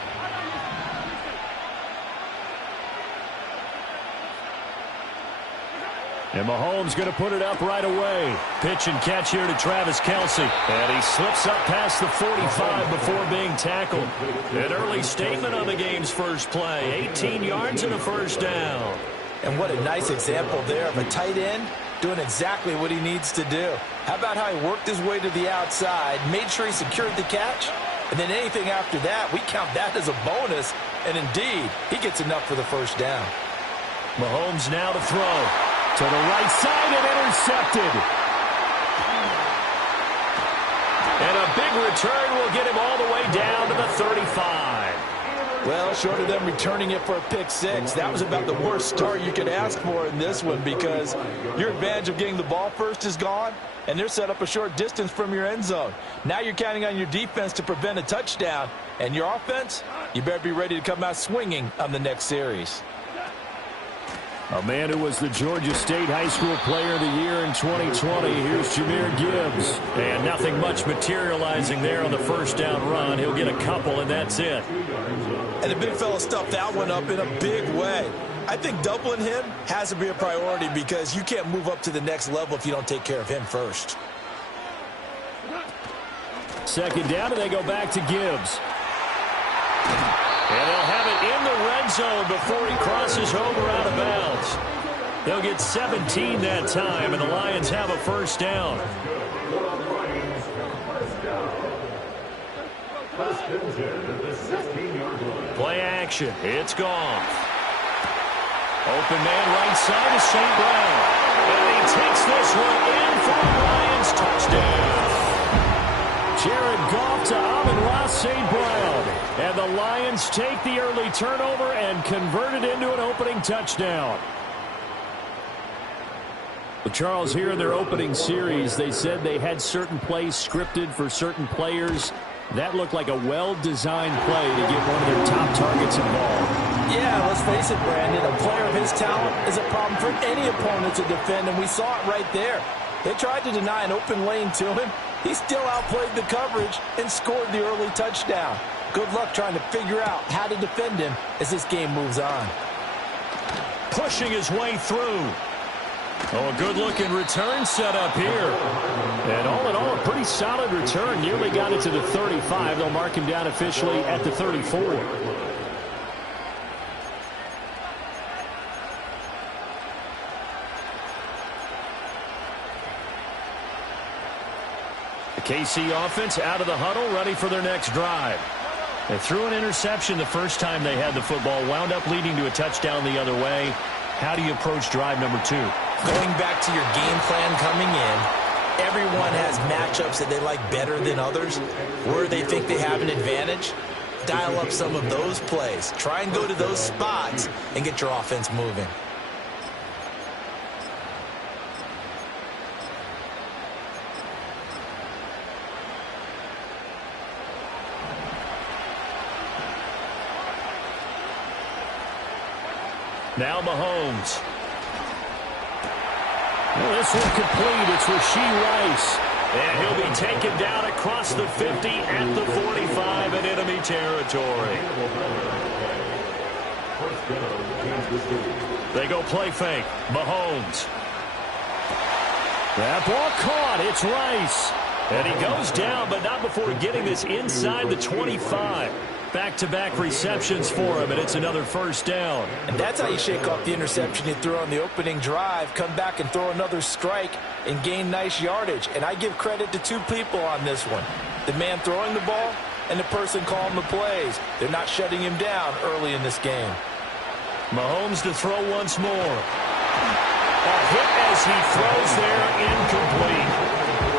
And Mahomes going to put it up right away. Pitch and catch here to Travis Kelce. And he slips up past the 45 before being tackled. An early statement on the game's first play. 18 yards and a first down. And what a nice example there of a tight end doing exactly what he needs to do. How about how he worked his way to the outside, made sure he secured the catch, and then anything after that, we count that as a bonus. And indeed, he gets enough for the first down. Mahomes now to throw. To the right side and intercepted. And a big return will get him all the way down to the 35. Well, short of them returning it for a pick six, that was about the worst start you could ask for in this one because your advantage of getting the ball first is gone, and they're set up a short distance from your end zone. Now you're counting on your defense to prevent a touchdown, and your offense, you better be ready to come out swinging on the next series. A man who was the Georgia State High School Player of the Year in 2020. Here's Jahmyr Gibbs. And nothing much materializing there on the first down run. He'll get a couple, and that's it. And the big fella stuffed that one up in a big way. I think doubling him has to be a priority because you can't move up to the next level if you don't take care of him first. Second down, and they go back to Gibbs. And they'll have it in the red zone before he crosses over out of bounds. They'll get 17 that time, and the Lions have a first down. Play action. It's gone. Open man right side is St. Brown. And he takes this one in for a Lions touchdown. Jared Goff to Amon-Ra St. Brown. And the Lions take the early turnover and convert it into an opening touchdown. Well, Charles, here in their opening series, they said they had certain plays scripted for certain players. That looked like a well-designed play to get one of their top targets involved. Yeah, let's face it, Brandon. A player of his talent is a problem for any opponent to defend, and we saw it right there. They tried to deny an open lane to him. He still outplayed the coverage and scored the early touchdown. Good luck trying to figure out how to defend him as this game moves on. Pushing his way through. Oh, a good-looking return set up here. And all in all, a pretty solid return. Nearly got it to the 35. They'll mark him down officially at the 34. The KC offense out of the huddle, ready for their next drive. They threw an interception the first time they had the football, wound up leading to a touchdown the other way. How do you approach drive number 2? Going back to your game plan coming in, everyone has matchups that they like better than others. Where they think they have an advantage, dial up some of those plays. Try and go to those spots and get your offense moving. Now Mahomes. Well, this one complete. It's Rashee Rice. And he'll be taken down across the 50 at the 45 in enemy territory. They go play fake. Mahomes. That ball caught. It's Rice. And he goes down, but not before getting this inside the 25. Back-to-back receptions for him, and it's another first down. And that's how you shake off the interception you threw on the opening drive. Come back and throw another strike and gain nice yardage. And I give credit to two people on this one. The man throwing the ball and the person calling the plays. They're not shutting him down early in this game. Mahomes to throw once more. A hit as he throws there, incomplete.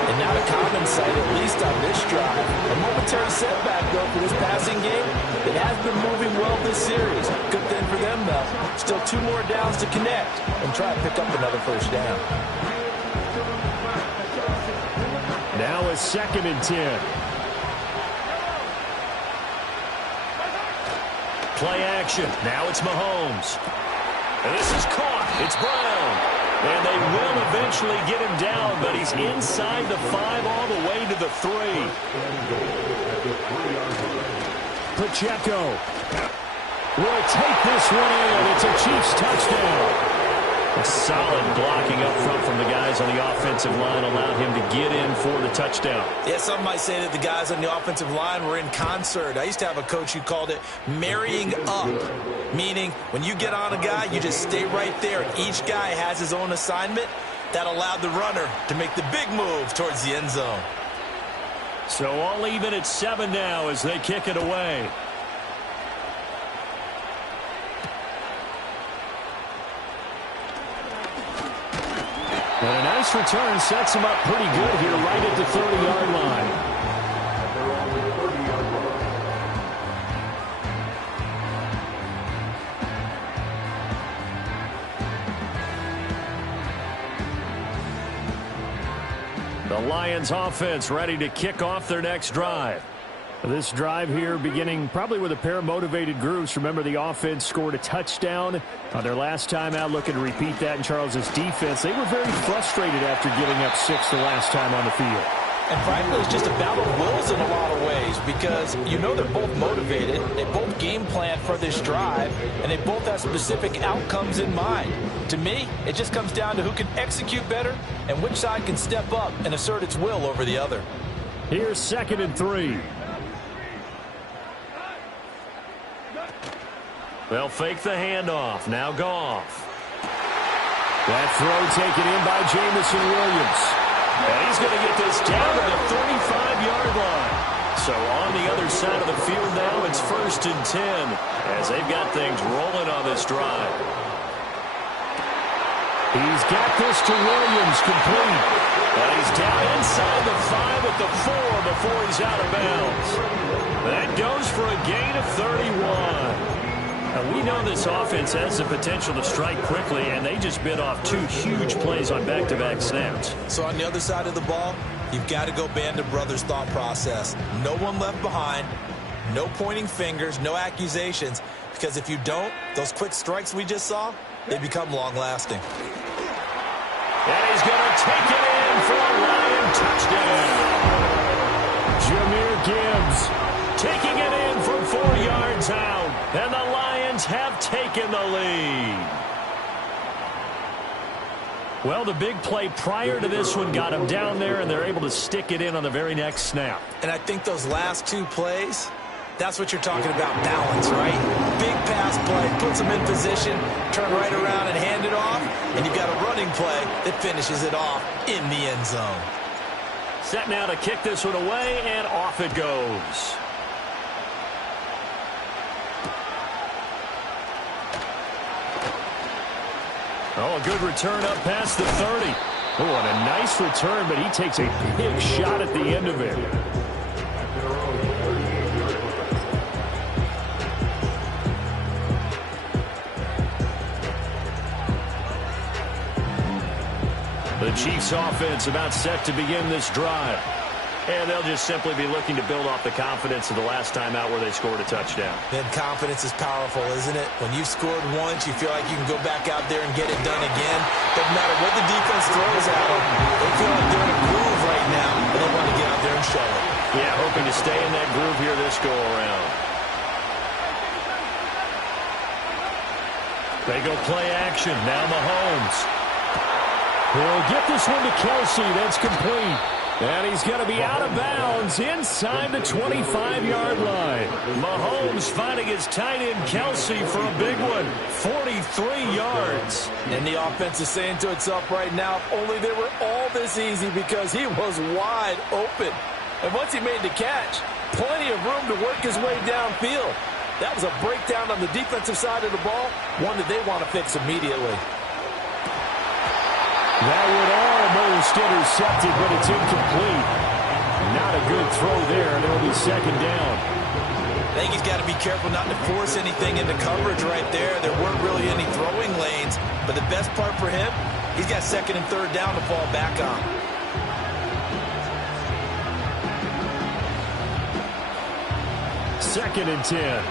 And not a common sight, at least on this drive. A momentary setback, though, for this passing game. It has been moving well this series. Good thing for them, though. Still 2 more downs to connect and try to pick up another first down. Now a 2nd and 10. Play action. Now it's Mahomes. And this is caught. It's Brown. And they will eventually get him down, but he's inside the 5 all the way to the 3. Pacheco will take this one in. It's a Chiefs touchdown. A solid blocking up front from the guys on the offensive line allowed him to get in for the touchdown. Yeah, some might say that the guys on the offensive line were in concert. I used to have a coach who called it marrying up, meaning when you get on a guy, you just stay right there. Each guy has his own assignment. That allowed the runner to make the big move towards the end zone. So all even at 7 now as they kick it away. And a nice return sets him up pretty good here right at the 30-yard line. The Lions offense ready to kick off their next drive. This drive here beginning probably with a pair of motivated groups. Remember, the offense scored a touchdown on their last time out. Looking to repeat that in Charles's defense. They were very frustrated after giving up 6 the last time on the field. And frankly, it's just a battle of wills in a lot of ways because you know they're both motivated. They both game plan for this drive, and they both have specific outcomes in mind. To me, it just comes down to who can execute better and which side can step up and assert its will over the other. Here's 2nd and 3. They'll fake the handoff. Now Goff. That throw taken in by Jamison Williams. And he's going to get this down to the 35-yard line. So on the other side of the field now, it's 1st and 10 as they've got things rolling on this drive. He's got this to Williams, complete. And he's down inside the 5 at the 4 before he's out of bounds. That goes for a gain of 31. And we know this offense has the potential to strike quickly, and they just bit off 2 huge plays on back-to-back snaps. So on the other side of the ball, you've got to go Band of Brothers thought process. No one left behind, no pointing fingers, no accusations, because if you don't, those quick strikes we just saw, they become long-lasting. And he's going to take it in for a Lion touchdown. Jahmyr Gibbs taking it in from 4 yards out, and the Lions have taken the lead. Well, the big play prior to this one got him down there, and they're able to stick it in on the very next snap. And I think those last 2 plays, that's what you're talking about, balance, right? Big pass play, puts them in position, turn right around and hand it off, and you've got a running play that finishes it off in the end zone. Set now to kick this one away, and off it goes. Oh, a good return up past the 30. Oh, and a nice return, but he takes a big shot at the end of it. The Chiefs offense about set to begin this drive. And they'll just simply be looking to build off the confidence of the last time out where they scored a touchdown. Then confidence is powerful, isn't it? When you've scored once, you feel like you can go back out there and get it done again. Doesn't matter what the defense throws at them. They feel like they're in a groove right now, and they want to get out there and show it. Yeah, hoping to stay in that groove here this go-around. They go play action. Now Mahomes. He'll get this one to Kelce. That's complete. And he's going to be out of bounds inside the 25-yard line. Mahomes finding his tight end Kelce for a big one. 43 yards. And the offense is saying to itself right now, if only they were all this easy, because he was wide open. And once he made the catch, plenty of room to work his way downfield. That was a breakdown on the defensive side of the ball, one that they want to fix immediately. That would almost intercepted, but it's incomplete. Not a good throw there, and it'll be second down. I think he's got to be careful not to force anything into coverage right there. There weren't really any throwing lanes, but the best part for him, he's got second and third down to fall back on. Second and 10.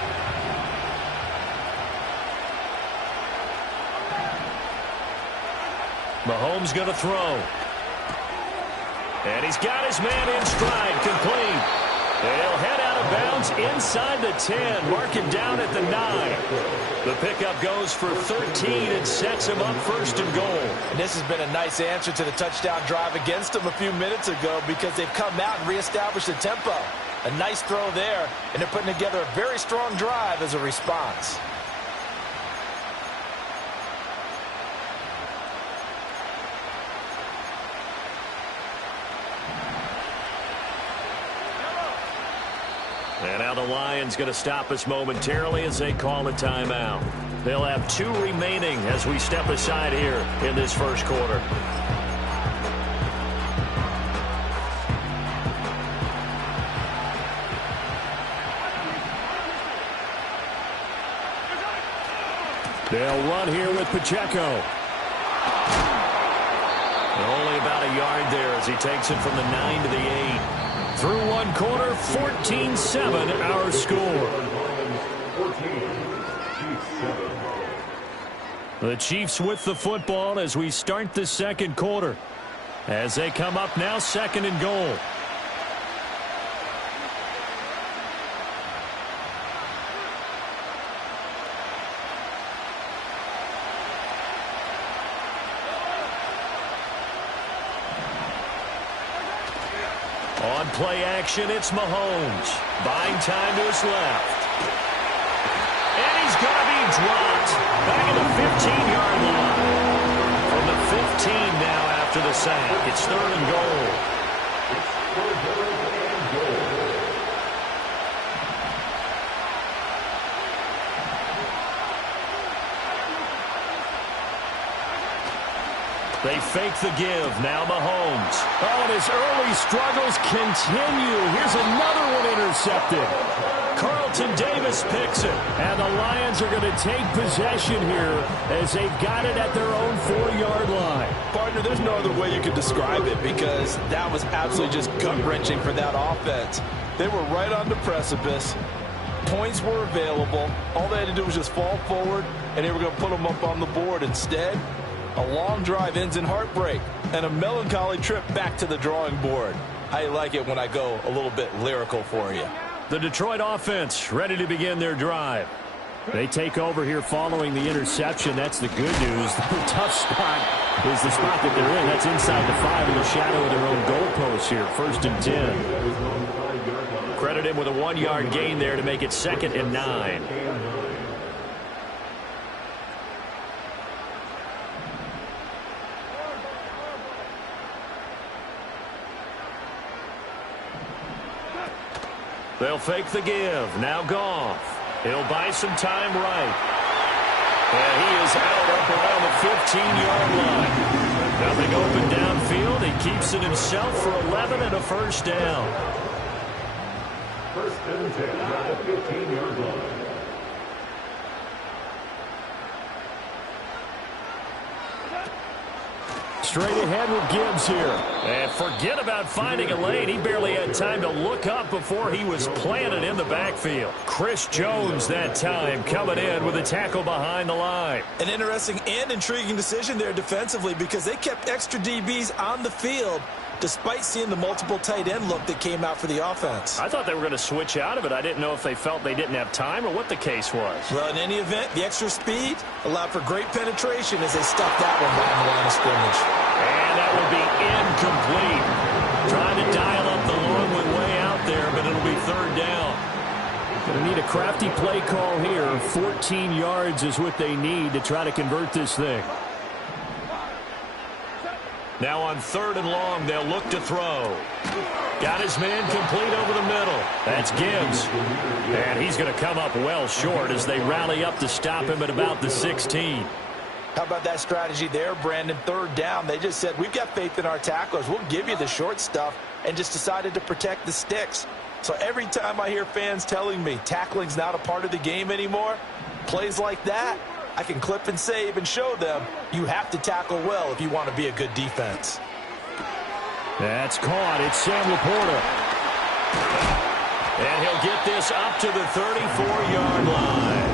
Mahomes going to throw. And he's got his man in stride, complete. And he'll head out of bounds inside the 10. Mark him down at the 9. The pickup goes for 13 and sets him up first and goal. And this has been a nice answer to the touchdown drive against them a few minutes ago, because they've come out and reestablished the tempo. A nice throw there, and they're putting together a very strong drive as a response. And now the Lions going to stop us momentarily as they call a timeout. They'll have 2 remaining as we step aside here in this first quarter. They'll run here with Pacheco. Only about a yard there as he takes it from the 9 to the 8. Through one quarter, 14-7 our score. The Chiefs with the football as we start the second quarter. As they come up now, second and goal. On play action, it's Mahomes. Buying time to his left. And he's going to be dropped. Back at the 15-yard line. From the 15 now after the sack. It's third and goal. They fake the give. Now Mahomes. Oh, and his early struggles continue. Here's another one intercepted. Carlton Davis picks it. And the Lions are going to take possession here as they've got it at their own 4-yard line. Partner, there's no other way you could describe it because that was absolutely just gut-wrenching for that offense. They were right on the precipice. Points were available. All they had to do was just fall forward, and they were going to put them up on the board. Instead, a long drive ends in heartbreak and a melancholy trip back to the drawing board. I like it when I go a little bit lyrical for you. The Detroit offense ready to begin their drive. They take over here following the interception. That's the good news. The tough spot is the spot that they're in. That's inside the 5 in the shadow of their own goalpost here. 1st and 10. Credit him with a 1-yard gain there to make it 2nd and 9. They'll fake the give. Now Goff. He'll buy some time right. And he is out up around the 15-yard line. Nothing open downfield. He keeps it himself for 11 and a first down. 1st and 10 at the 15-yard line. Straight ahead with Gibbs here. And forget about finding a lane. He barely had time to look up before he was planted in the backfield. Chris Jones that time coming in with a tackle behind the line. An interesting and intriguing decision there defensively because they kept extra DBs on the field despite seeing the multiple tight end look that came out for the offense. I thought they were going to switch out of it. I didn't know if they felt they didn't have time or what the case was. Well, in any event, the extra speed allowed for great penetration as they stuffed that one behind the line of scrimmage. And that will be incomplete. Trying to dial up the long one way out there, but it'll be 3rd down. Going to need a crafty play call here. 14 yards is what they need to try to convert this thing. Now on 3rd and long, they'll look to throw. Got his man complete over the middle. That's Gibbs. And he's going to come up well short as they rally up to stop him at about the 16. How about that strategy there, Brandon? 3rd down, they just said, we've got faith in our tacklers. We'll give you the short stuff, and just decided to protect the sticks. So every time I hear fans telling me tackling's not a part of the game anymore, plays like that, I can clip and save and show them you have to tackle well if you want to be a good defense. That's caught. It's Sam Laporta. And he'll get this up to the 34-yard line.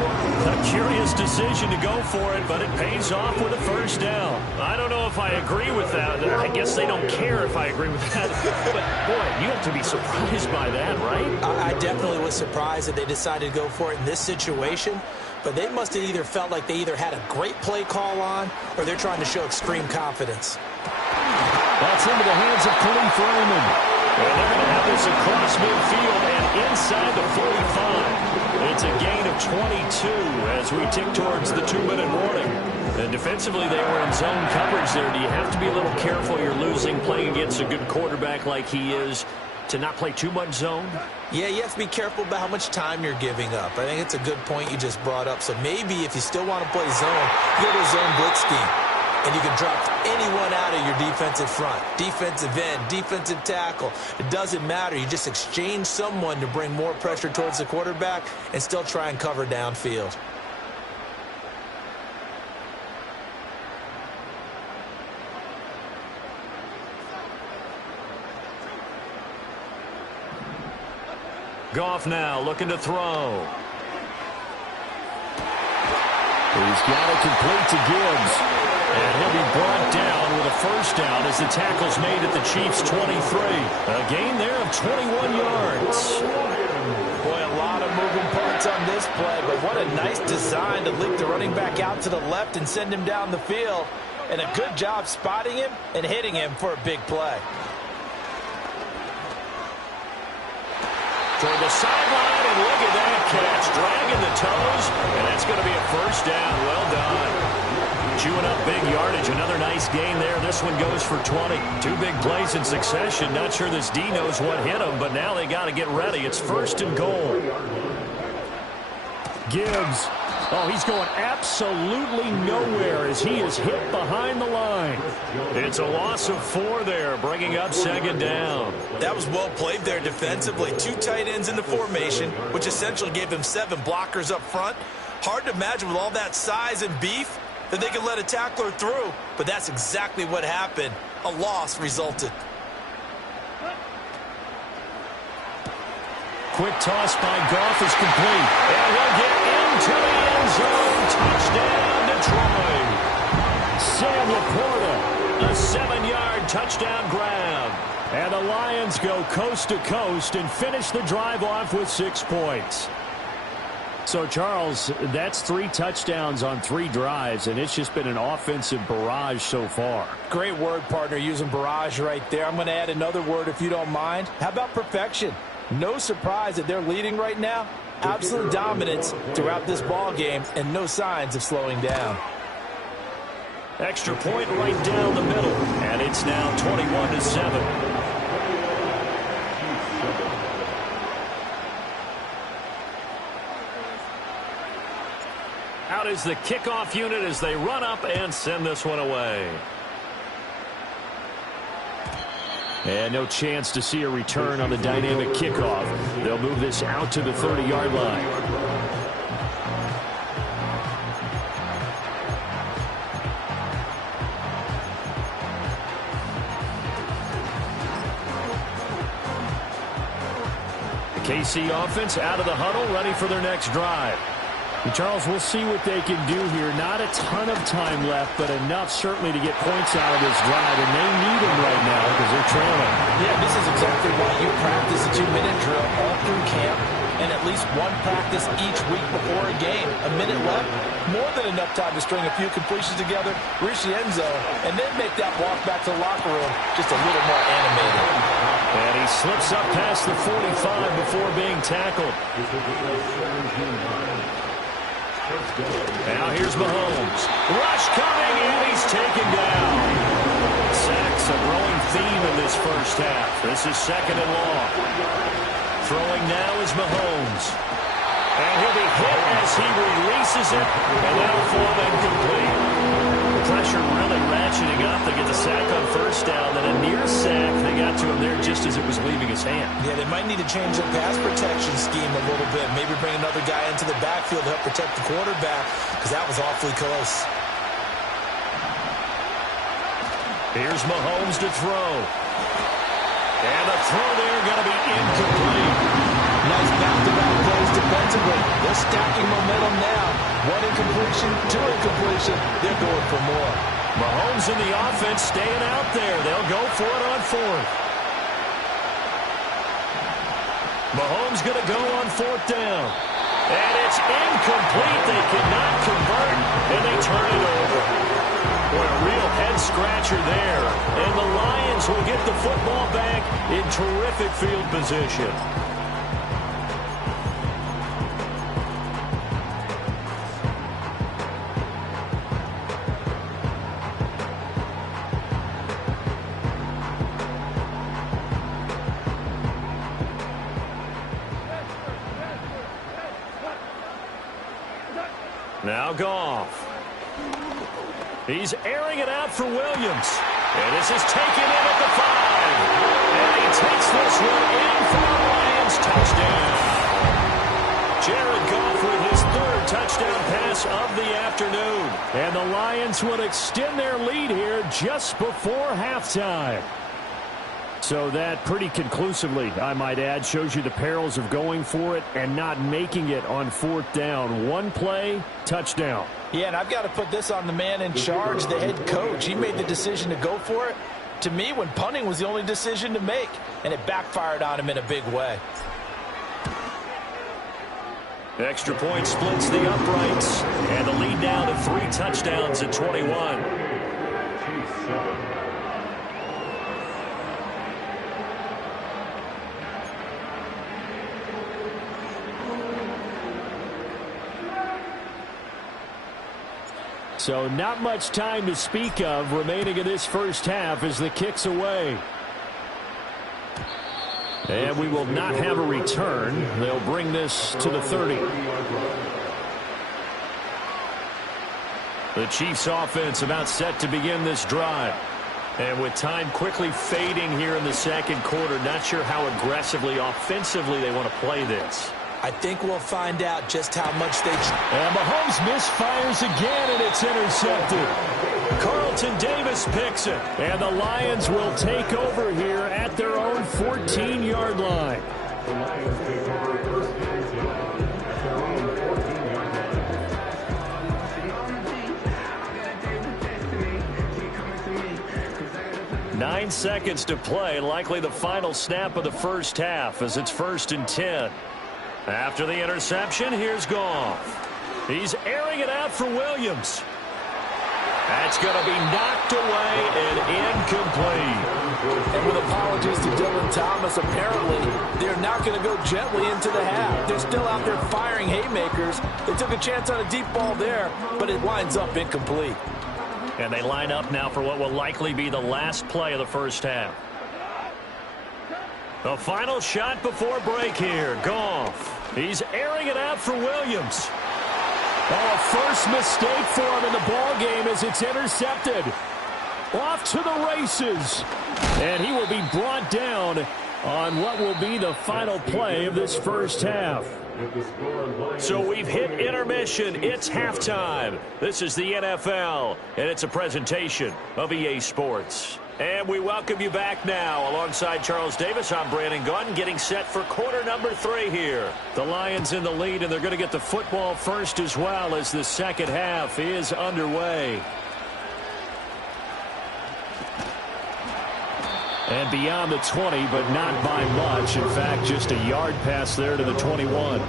A curious decision to go for it, but it pays off with a first down. I don't know if I agree with that. I guess they don't care if I agree with that. But, boy, you have to be surprised by that, right? I definitely was surprised that they decided to go for it in this situation. But they must have either felt like they either had a great play call on or they're trying to show extreme confidence. That's into the hands of Khalif Raymond. And they're going to have this across midfield and inside the 45. It's a gain of 22 as we tick towards the 2-minute warning. And defensively, they were in zone coverage there. Do you have to be a little careful? You're losing, playing against a good quarterback like he is, to not play too much zone? Yeah, you have to be careful about how much time you're giving up. I think it's a good point you just brought up. So maybe if you still want to play zone, you go to a zone blitz scheme. And you can drop anyone out of your defensive front. Defensive end, defensive tackle. It doesn't matter. You just exchange someone to bring more pressure towards the quarterback and still try and cover downfield. Goff now looking to throw. He's got it complete to Gibbs. And he'll be brought down with a first down as the tackle's made at the Chiefs' 23. A gain there of 21 yards. Boy, a lot of moving parts on this play, but what a nice design to leak the running back out to the left and send him down the field. And a good job spotting him and hitting him for a big play. Toward the sideline, and look at that catch. Dragging the toes, and that's going to be a first down. Well done. Chewing up big yardage. Another nice gain there. This one goes for 20. 2 big plays in succession. Not sure this D knows what hit him, but now they got to get ready. It's 1st and goal. Gibbs Oh, he's going absolutely nowhere as he is hit behind the line. It's a loss of 4 there, bringing up second down. That was well played there defensively. 2 tight ends in the formation, which essentially gave them 7 blockers up front. Hard to imagine with all that size and beef that they could let a tackler through, but that's exactly what happened. A loss resulted. Quick toss by Goff is complete. And he'll get into the end zone. Touchdown, Detroit. Sam Laporta, A 7-yard touchdown grab. and the Lions go coast to coast and finish the drive off with 6 points. So, Charles, that's 3 touchdowns on 3 drives, and it's just been an offensive barrage so far. Great word, partner, using barrage right there. I'm going to add another word if you don't mind. How about perfection? No surprise that they're leading right now. Absolute dominance throughout this ball game and no signs of slowing down. Extra point right down the middle, and it's now 21-7. Out is the kickoff unit as they run up and send this one away. And no chance to see a return on the dynamic kickoff. They'll move this out to the 30-yard line. The KC offense out of the huddle, ready for their next drive. And Charles, we'll see what they can do here. Not a ton of time left, but enough certainly to get points out of this drive, and they need them right now because they're trailing. Yeah, this is exactly why you practice a 2-minute drill all through camp and at least one practice each week before a game. A minute left, more than enough time to string a few completions together, reach the end zone, and then make that walk back to the locker room just a little more animated. And he slips up past the 45 before being tackled. Now here's Mahomes. Rush coming, and he's taken down. Sacks a growing theme in this first half. This is second and long. Throwing now is Mahomes. And he'll be hit as he releases it, and that'll fall incomplete. Pressure really ratcheting up. They get the sack on first down, then a near sack. They got to him there just as it was leaving his hand. Yeah, they might need to change their pass protection scheme a little bit. Maybe bring another guy into the backfield to help protect the quarterback, because that was awfully close. Here's Mahomes to throw. And the throw there going to be incomplete. Nice back-to-back plays defensively. They're stacking momentum now. 1 incompletion, 2 incompletion. They're going for more. Mahomes and the offense staying out there. They'll go for it on 4th. Mahomes going to go on 4th down. And it's incomplete. They cannot convert, and they turn it over. Boy, a real head-scratcher there. And the Lions will get the football back in terrific field position. Now Goff. He's airing it out for Williams. And this is taken in at the 5. And he takes this one in for the Lions. Touchdown. Jared Goff with his 3rd touchdown pass of the afternoon. And the Lions would extend their lead here just before halftime. So that pretty conclusively, I might add, shows you the perils of going for it and not making it on 4th down. 1 play, touchdown. Yeah, and I've got to put this on the man in charge, the head coach. He made the decision to go for it. To me, when punting was the only decision to make, and it backfired on him in a big way. Extra point splits the uprights, and the lead down to 3 touchdowns at 21. So not much time to speak of remaining in this first half as the kick's away. And we will not have a return. They'll bring this to the 30. The Chiefs offense about set to begin this drive. And with time quickly fading here in the second quarter, not sure how aggressively, offensively they want to play this. I think we'll find out just how much they... And Mahomes misfires again, and it's intercepted. Carlton Davis picks it. And the Lions will take over here at their own 14-yard line. The Lions take over first and 10 at their own 14-yard line. 9 seconds to play, likely the final snap of the first half as it's 1st and 10. After the interception, here's Goff. He's airing it out for Williams. That's going to be knocked away and incomplete. And with apologies to Dylan Thomas, apparently they're not going to go gently into the half. They're still out there firing haymakers. They took a chance on a deep ball there, but it winds up incomplete. And they line up now for what will likely be the last play of the first half. The final shot before break here. Goff. He's airing it out for Williams. Oh, a first mistake for him in the ball game as it's intercepted. Off to the races. And he will be brought down on what will be the final play of this first half. So we've hit intermission. It's halftime. This is the NFL, and it's a presentation of EA Sports. And we welcome you back now. Alongside Charles Davis, I'm Brandon Gaudin, getting set for quarter number 3 here. The Lions in the lead, and they're going to get the football first as well as the second half is underway. And beyond the 20, but not by much. In fact, just a yard pass there to the 21.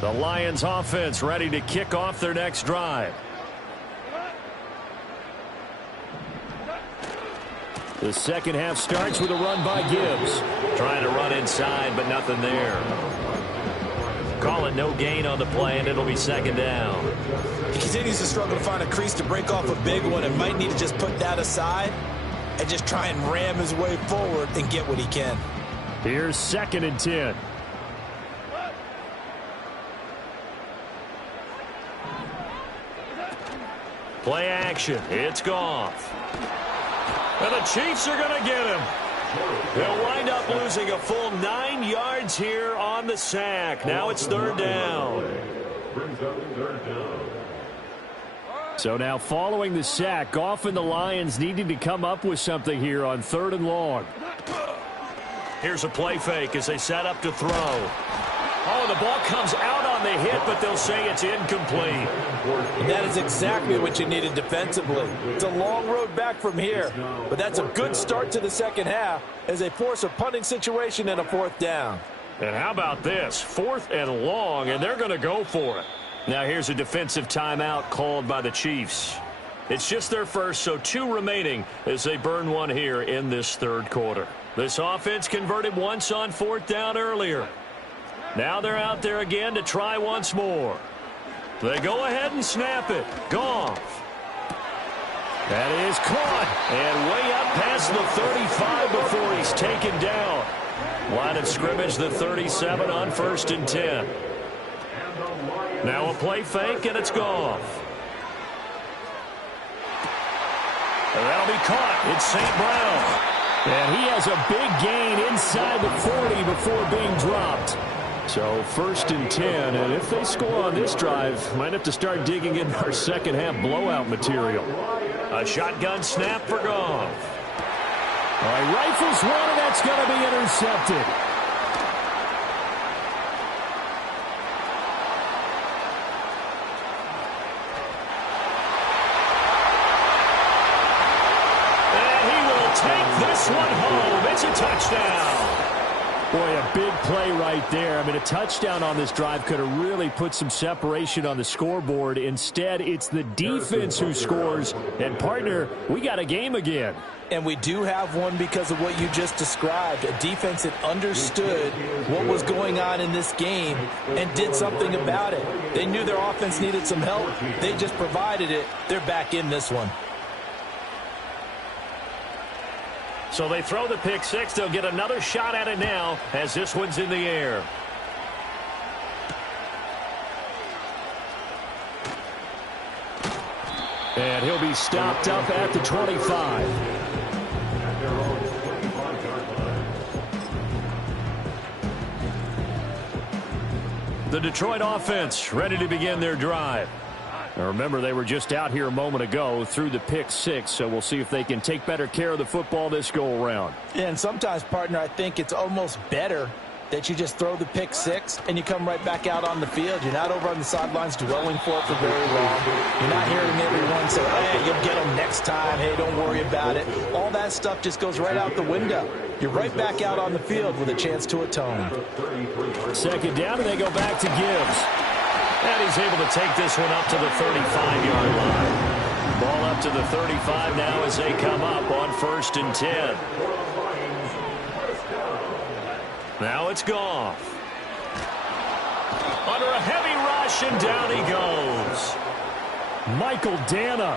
The Lions offense ready to kick off their next drive. The second half starts with a run by Gibbs. Trying to run inside, but nothing there. Call it no gain on the play, and it'll be second down. He continues to struggle to find a crease to break off a big one and might need to just put that aside and just try and ram his way forward and get what he can. Here's 2nd and 10. Play action. It's Goff. And the Chiefs are going to get him. They'll wind up losing a full 9 yards here on the sack. Now it's 3rd down. So now following the sack, Goff and the Lions needing to come up with something here on 3rd and long. Here's a play fake as they set up to throw. Oh, the ball comes out on the hit, but they'll say it's incomplete. And that is exactly what you needed defensively. It's a long road back from here, but that's a good start to the second half as they force a punting situation and a 4th down. And how about this? 4th and long, and they're going to go for it. Now here's a defensive timeout called by the Chiefs. It's just their first, so 2 remaining as they burn one here in this 3rd quarter. This offense converted once on 4th down earlier. Now they're out there again to try once more. They go ahead and snap it. Goff. That is caught. And way up past the 35 before he's taken down. Line of scrimmage, the 37 on 1st and 10. Now a play fake, and it's Goff. And that'll be caught. It's St. Brown. And he has a big gain inside the 40 before being dropped. So 1st and 10, and if they score on this drive, might have to start digging in our second half blowout material. A shotgun snap for Goff. All right, rifles one, and that's going to be intercepted. And he will take this one home. It's a touchdown. Boy, a big play right there. I mean, a touchdown on this drive could have really put some separation on the scoreboard. Instead, it's the defense who scores. And, partner, we got a game again. And we do have one because of what you just described, a defense that understood what was going on in this game and did something about it. They knew their offense needed some help. They just provided it. They're back in this one. So they throw the pick six. They'll get another shot at it now as this one's in the air. And he'll be stopped up at the 25. The Detroit offense ready to begin their drive. Now remember, they were just out here a moment ago through the pick six, so we'll see if they can take better care of the football this go-around. And sometimes, partner, I think it's almost better that you just throw the pick six and you come right back out on the field. You're not over on the sidelines dwelling for it for very long. You're not hearing everyone say, hey, you'll get them next time. Hey, don't worry about it. All that stuff just goes right out the window. You're right back out on the field with a chance to atone. Second down, and they go back to Gibbs. And he's able to take this one up to the 35-yard line. Ball up to the 35 now as they come up on 1st and 10. Now it's Goff. Under a heavy rush, and down he goes. Michael Dana.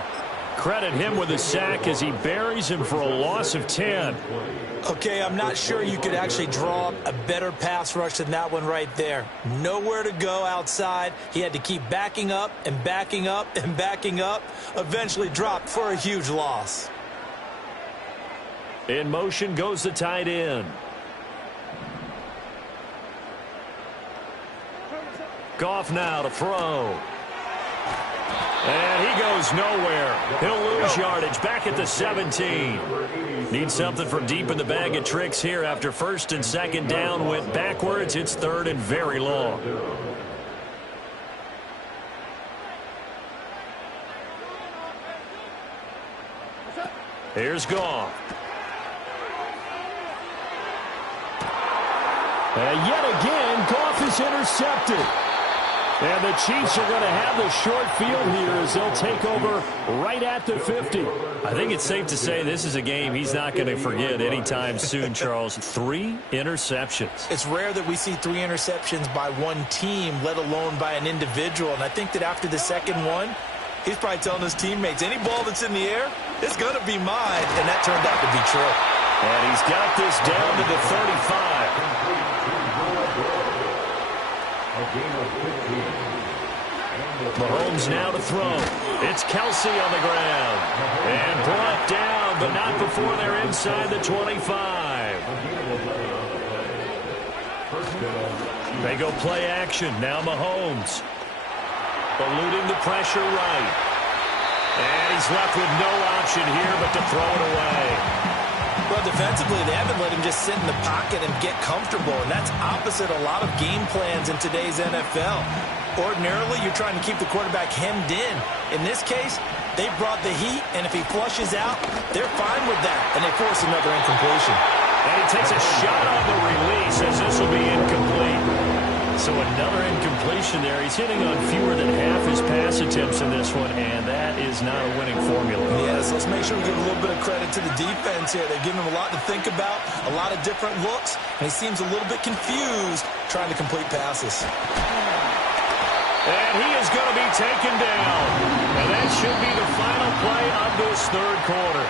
Credit him with a sack as he buries him for a loss of 10. Okay, I'm not sure you could actually draw up a better pass rush than that one right there. Nowhere to go outside. He had to keep backing up and backing up and backing up. Eventually dropped for a huge loss. In motion goes the tight end. Goff now to throw. And he goes nowhere. He'll lose yardage back at the 17. Needs something from deep in the bag of tricks here after 1st and 2nd down went backwards. It's 3rd and very long. Here's Goff. And yet again, Goff is intercepted. And the Chiefs are going to have the short field here as they'll take over right at the 50. I think it's safe to say this is a game he's not going to forget anytime soon, Charles. 3 interceptions. It's rare that we see 3 interceptions by one team, let alone by an individual. And I think that after the second one, he's probably telling his teammates, any ball that's in the air, it's going to be mine. And that turned out to be true. And he's got this down to the 35. Mahomes now to throw. It's Kelsey on the ground. And brought down, but not before they're inside the 25. They go play action. Now Mahomes. Eluding the pressure right. And he's left with no option here but to throw it away. Well, defensively, they haven't let him just sit in the pocket and get comfortable, and that's opposite a lot of game plans in today's NFL. Ordinarily, you're trying to keep the quarterback hemmed in. In this case, they brought the heat, and if he flushes out, they're fine with that, and they force another incompletion. And he takes a shot on the release as this will be incomplete. So another incompletion there. He's hitting on fewer than half his pass attempts in this one, and that is not a winning formula. Yes, let's make sure we give a little bit of credit to the defense here. They're giving him a lot to think about, a lot of different looks, and he seems a little bit confused trying to complete passes. And he is going to be taken down. And that should be the final play of this 3rd quarter.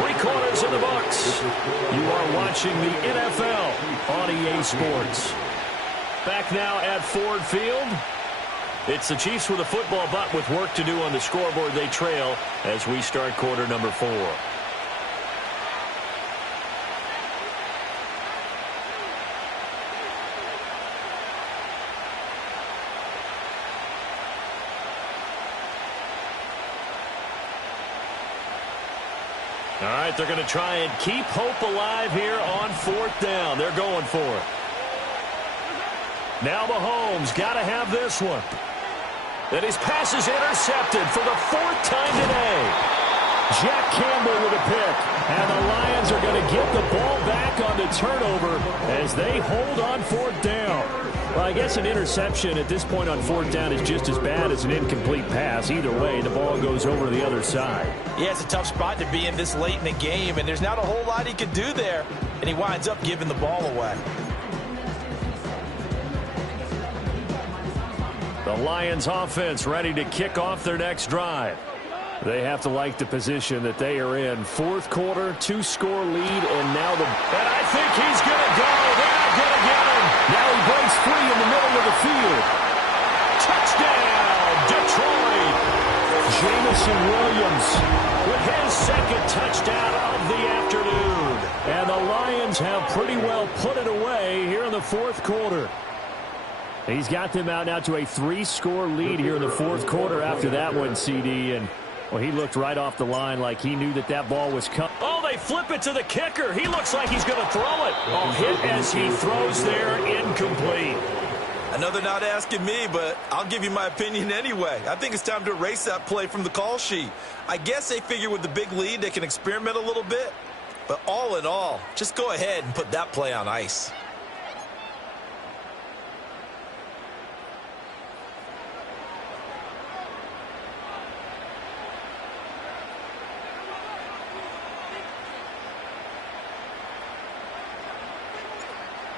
3 quarters in the books. You are watching the NFL on EA Sports. Back now at Ford Field. It's the Chiefs with a football, but with work to do on the scoreboard. They trail as we start quarter number 4. All right, they're going to try and keep hope alive here on 4th down. They're going for it. Now Mahomes got to have this one. And his pass is intercepted for the 4th time today. Jack Campbell with a pick. And the Lions are going to get the ball back on the the turnover as they hold on 4th down. Well, I guess an interception at this point on 4th down is just as bad as an incomplete pass. Either way, the ball goes over to the other side. Yeah, it's a tough spot to be in this late in the game, and there's not a whole lot he could do there, and he winds up giving the ball away. The Lions offense ready to kick off their next drive. They have to like the position that they are in. 4th quarter, 2-score lead, and now and I think he's going to go. They're not going to get him. Now he breaks free in the middle of the field. Touchdown, Detroit. Jameson Williams with his 2nd touchdown of the afternoon. And the Lions have pretty well put it away here in the 4th quarter. He's got them out now to a 3-score lead here in the 4th quarter after that one, CD. And, well, he looked right off the line like he knew that that ball was coming. Oh, they flip it to the kicker. He looks like he's going to throw it. A hit as he throws there, incomplete. I know they're not asking me, but I'll give you my opinion anyway. I think it's time to erase that play from the call sheet. I guess they figure with the big lead they can experiment a little bit. But all in all, just go ahead and put that play on ice.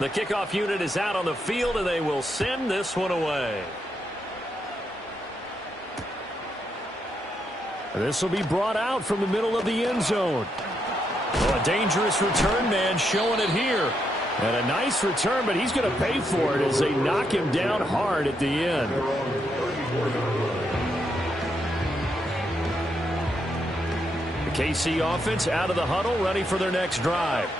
The kickoff unit is out on the field, and they will send this one away. This will be brought out from the middle of the end zone. Well, a dangerous return man showing it here. And a nice return, but he's going to pay for it as they knock him down hard at the end. The KC offense out of the huddle, ready for their next drive.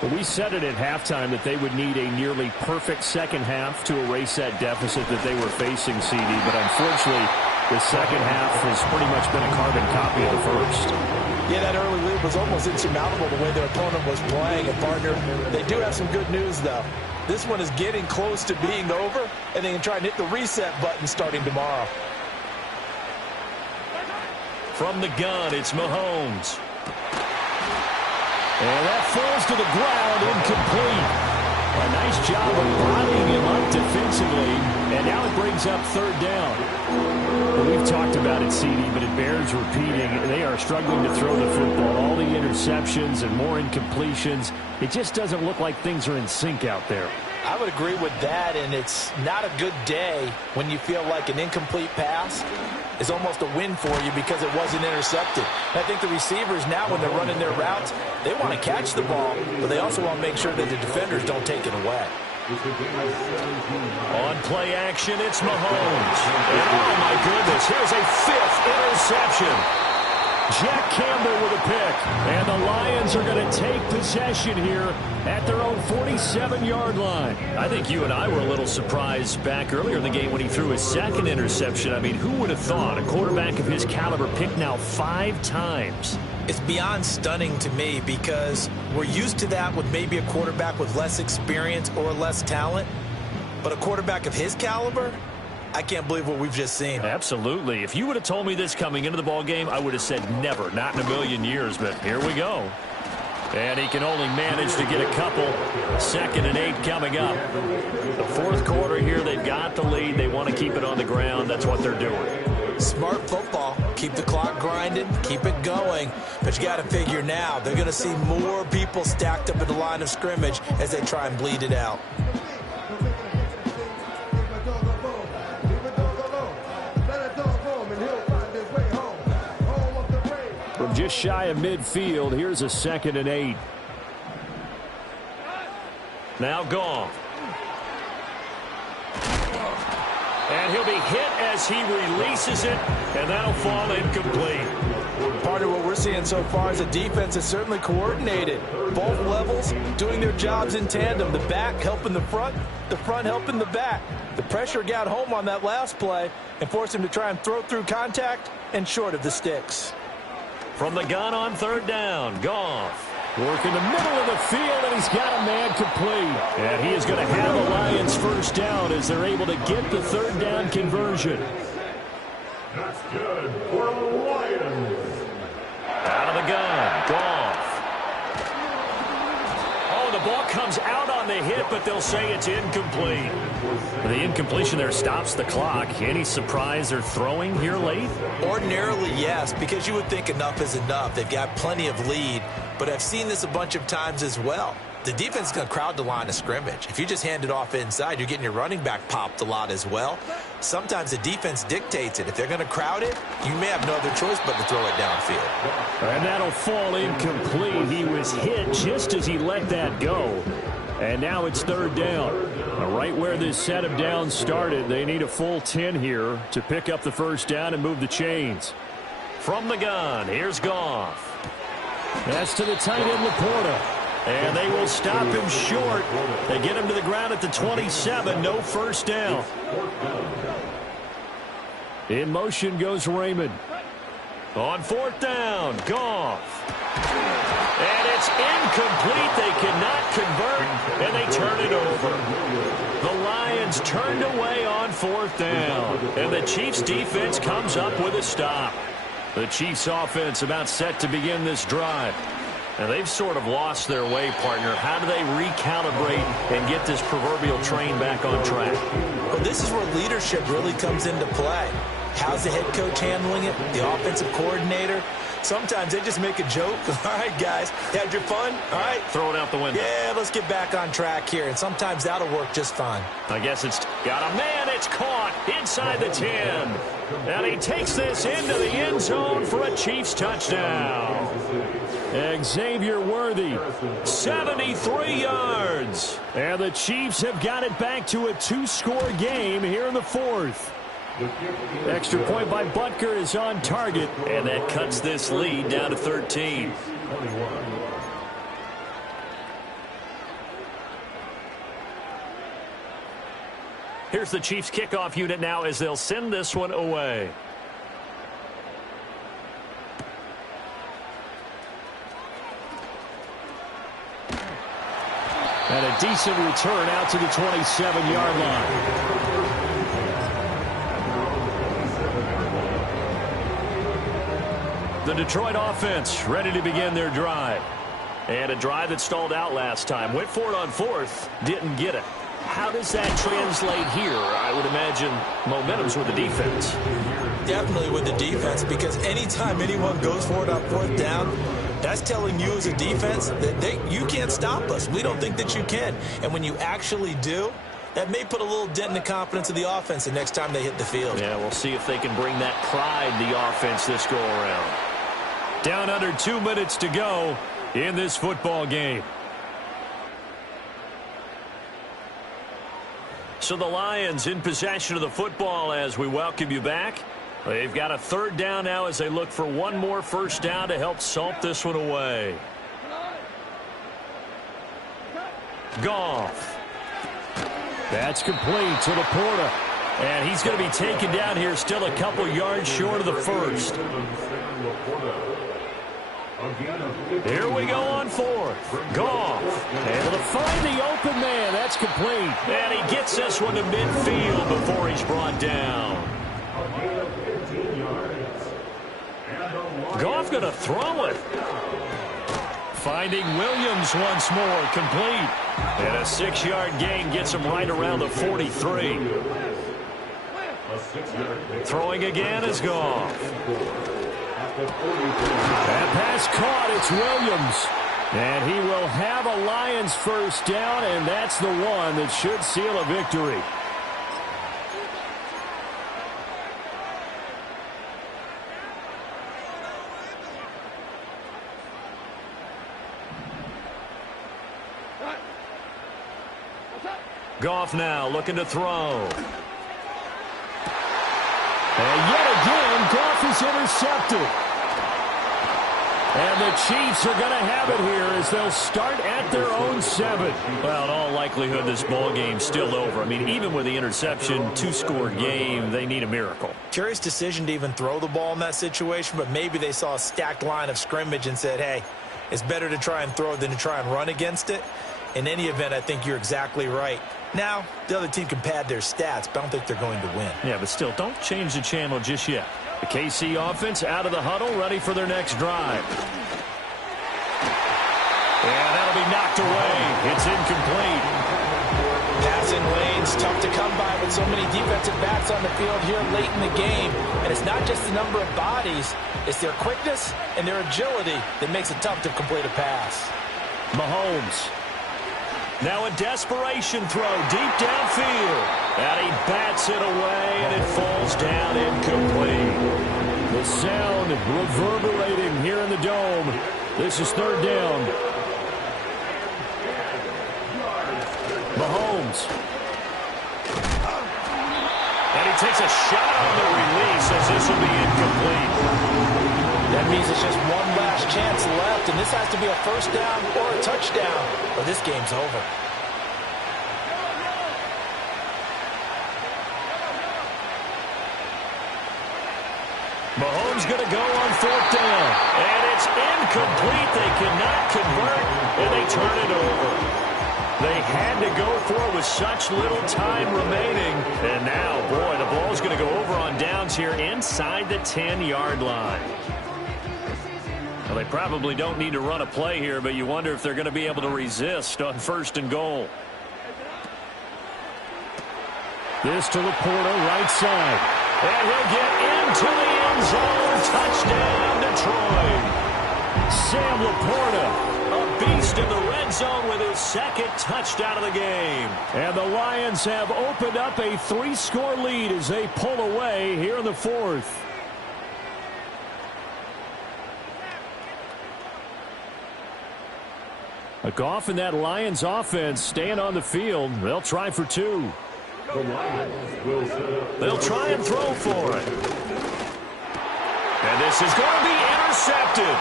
Well, we said it at halftime that they would need a nearly perfect second half to erase that deficit that they were facing, CD. But unfortunately, the second half has pretty much been a carbon copy of the first. Yeah, that early lead was almost insurmountable the way their opponent was playing. And, partner, they do have some good news, though. This one is getting close to being over, and they can try and hit the reset button starting tomorrow. From the gun, it's Mahomes. And that falls to the ground, incomplete. A nice job of bodying him up defensively, and now it brings up 3rd down. Well, we've talked about it, CD, but it bears repeating. They are struggling to throw the football. All the interceptions and more incompletions. It just doesn't look like things are in sync out there. I would agree with that, and it's not a good day when you feel like an incomplete pass is almost a win for you because it wasn't intercepted. And I think the receivers now, when they're running their routes, they want to catch the ball, but they also want to make sure that the defenders don't take it away. On play action, it's Mahomes. And oh, my goodness, here's a 5th interception. Jack Campbell with a pick. And the Lions are going to take possession here at their own 47-yard line. I think you and I were a little surprised back earlier in the game when he threw his 2nd interception. I mean, who would have thought a quarterback of his caliber picked now 5 times? It's beyond stunning to me because we're used to that with maybe a quarterback with less experience or less talent. But a quarterback of his caliber, I can't believe what we've just seen. Absolutely. If you would have told me this coming into the ball game, I would have said never, not in a million years. But here we go. And he can only manage to get a couple. 2nd and 8 coming up. The 4th quarter here, they've got the lead. They want to keep it on the ground. That's what they're doing. Smart football. Keep the clock grinding. Keep it going. But you got to figure now, they're going to see more people stacked up at the line of scrimmage as they try and bleed it out. From just shy of midfield, here's a 2nd and 8. Now Goff. And he'll be hit as he releases it, and that'll fall incomplete. Part of what we're seeing so far is the defense is certainly coordinated. Both levels doing their jobs in tandem. The back helping the front helping the back. The pressure got home on that last play and forced him to try and throw through contact and short of the sticks. From the gun on 3rd down, Goff. Working the middle of the field, and he's got a man complete. And he is going to have the Lions 1st down as they're able to get the 3rd down conversion. That's good for the Lions. Out of the gun, Goff. Oh, the ball comes out on the hit, but they'll say it's incomplete. The incompletion there stops the clock. Any surprise or throwing here late? Ordinarily, yes, because you would think enough is enough. They've got plenty of lead, but I've seen this a bunch of times as well. The defense is going to crowd the line of scrimmage. If you just hand it off inside, you're getting your running back popped a lot as well. Sometimes the defense dictates it. If they're going to crowd it, you may have no other choice but to throw it downfield. And that'll fall incomplete. He was hit just as he let that go. And now it's third down. Right where this set of downs started, they need a full 10 here to pick up the first down and move the chains. From the gun, here's Goff. That's to the tight end, Laporta. And they will stop him short. They get him to the ground at the 27. No first down. In motion goes Raymond. On fourth down, Goff. And it's incomplete. They cannot convert, and they turn it over. The Lions turned away on fourth down. And the Chiefs defense comes up with a stop. The Chiefs offense about set to begin this drive. And they've sort of lost their way, partner. How do they recalibrate and get this proverbial train back on track? Well, this is where leadership really comes into play. How's the head coach handling it? The offensive coordinator? Sometimes they just make a joke. All right, guys, had your fun? All right. Throw it out the window. Yeah, let's get back on track here. And sometimes that'll work just fine. I guess it's got a man. It's caught inside the 10. And he takes this into the end zone for a Chiefs touchdown. Xavier Worthy, 73 yards. And the Chiefs have got it back to a two-score game here in the fourth. Extra point by Butker is on target, and that cuts this lead down to 13. Here's the Chiefs kickoff unit now as they'll send this one away. And a decent return out to the 27-yard line. The Detroit offense ready to begin their drive. And a drive that stalled out last time. Went for it on fourth, didn't get it. How does that translate here? I would imagine momentum's with the defense. Definitely with the defense, because anytime anyone goes for it on fourth down, that's telling you as a defense that you can't stop us. We don't think that you can. And when you actually do, that may put a little dent in the confidence of the offense the next time they hit the field. Yeah, we'll see if they can bring that pride to the offense this go-around. Down under 2 minutes to go in this football game. So the Lions in possession of the football as we welcome you back. They've got a third down now as they look for one more first down to help salt this one away. Goff. That's complete to Laporta. And he's going to be taken down here still a couple yards short of the first. Here we go on fourth. Goff able to find the open man. That's complete. And he gets this one to midfield before he's brought down. Goff going to throw it. Finding Williams once more, complete. And a 6-yard gain gets him right around the 43. Throwing again is Goff. That pass caught, it's Williams. And he will have a Lions first down, and that's the one that should seal a victory. Goff now looking to throw. And yet again, Goff is intercepted. And the Chiefs are going to have it here as they'll start at their own 7. Well, in all likelihood, this ball game's still over. I mean, even with the interception, two-score game, they need a miracle. Curious decision to even throw the ball in that situation, but maybe they saw a stacked line of scrimmage and said, hey, it's better to try and throw than to try and run against it. In any event, I think you're exactly right. Now, the other team can pad their stats, but I don't think they're going to win. Yeah, but still, don't change the channel just yet. The KC offense out of the huddle, ready for their next drive. And that'll be knocked away. It's incomplete. Passing lanes, tough to come by with so many defensive backs on the field here late in the game. And it's not just the number of bodies, it's their quickness and their agility that makes it tough to complete a pass. Mahomes. Now a desperation throw deep downfield. And he bats it away, and it falls down incomplete. The sound reverberating here in the dome. This is third down. Mahomes. And he takes a shot on the release as this will be incomplete. That means it's just one last chance left, and this has to be a first down or a touchdown, or this game's over. Mahomes going to go on fourth down. And it's incomplete. They cannot convert, and they turn it over. They had to go for it with such little time remaining. And now, boy, the ball's going to go over on downs here inside the 10-yard line. Well, they probably don't need to run a play here, but you wonder if they're going to be able to resist on first and goal. This to Laporta, right side. And he'll get into the end zone. Touchdown, Detroit. Sam Laporta, a beast in the red zone with his second touchdown of the game. And the Lions have opened up a 3-score lead as they pull away here in the fourth. Goff and that Lions offense staying on the field. They'll try for two. They'll try and throw for it. And this is going to be intercepted.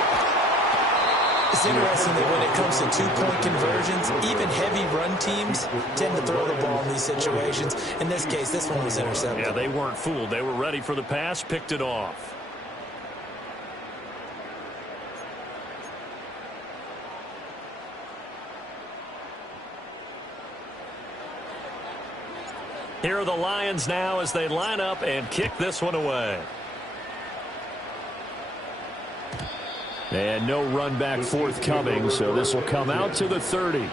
It's interesting that when it comes to two-point conversions, even heavy run teams tend to throw the ball in these situations. In this case, this one was intercepted. Yeah, they weren't fooled. They were ready for the pass, picked it off. Here are the Lions now as they line up and kick this one away. And no run back forthcoming, so this will come out to the 30.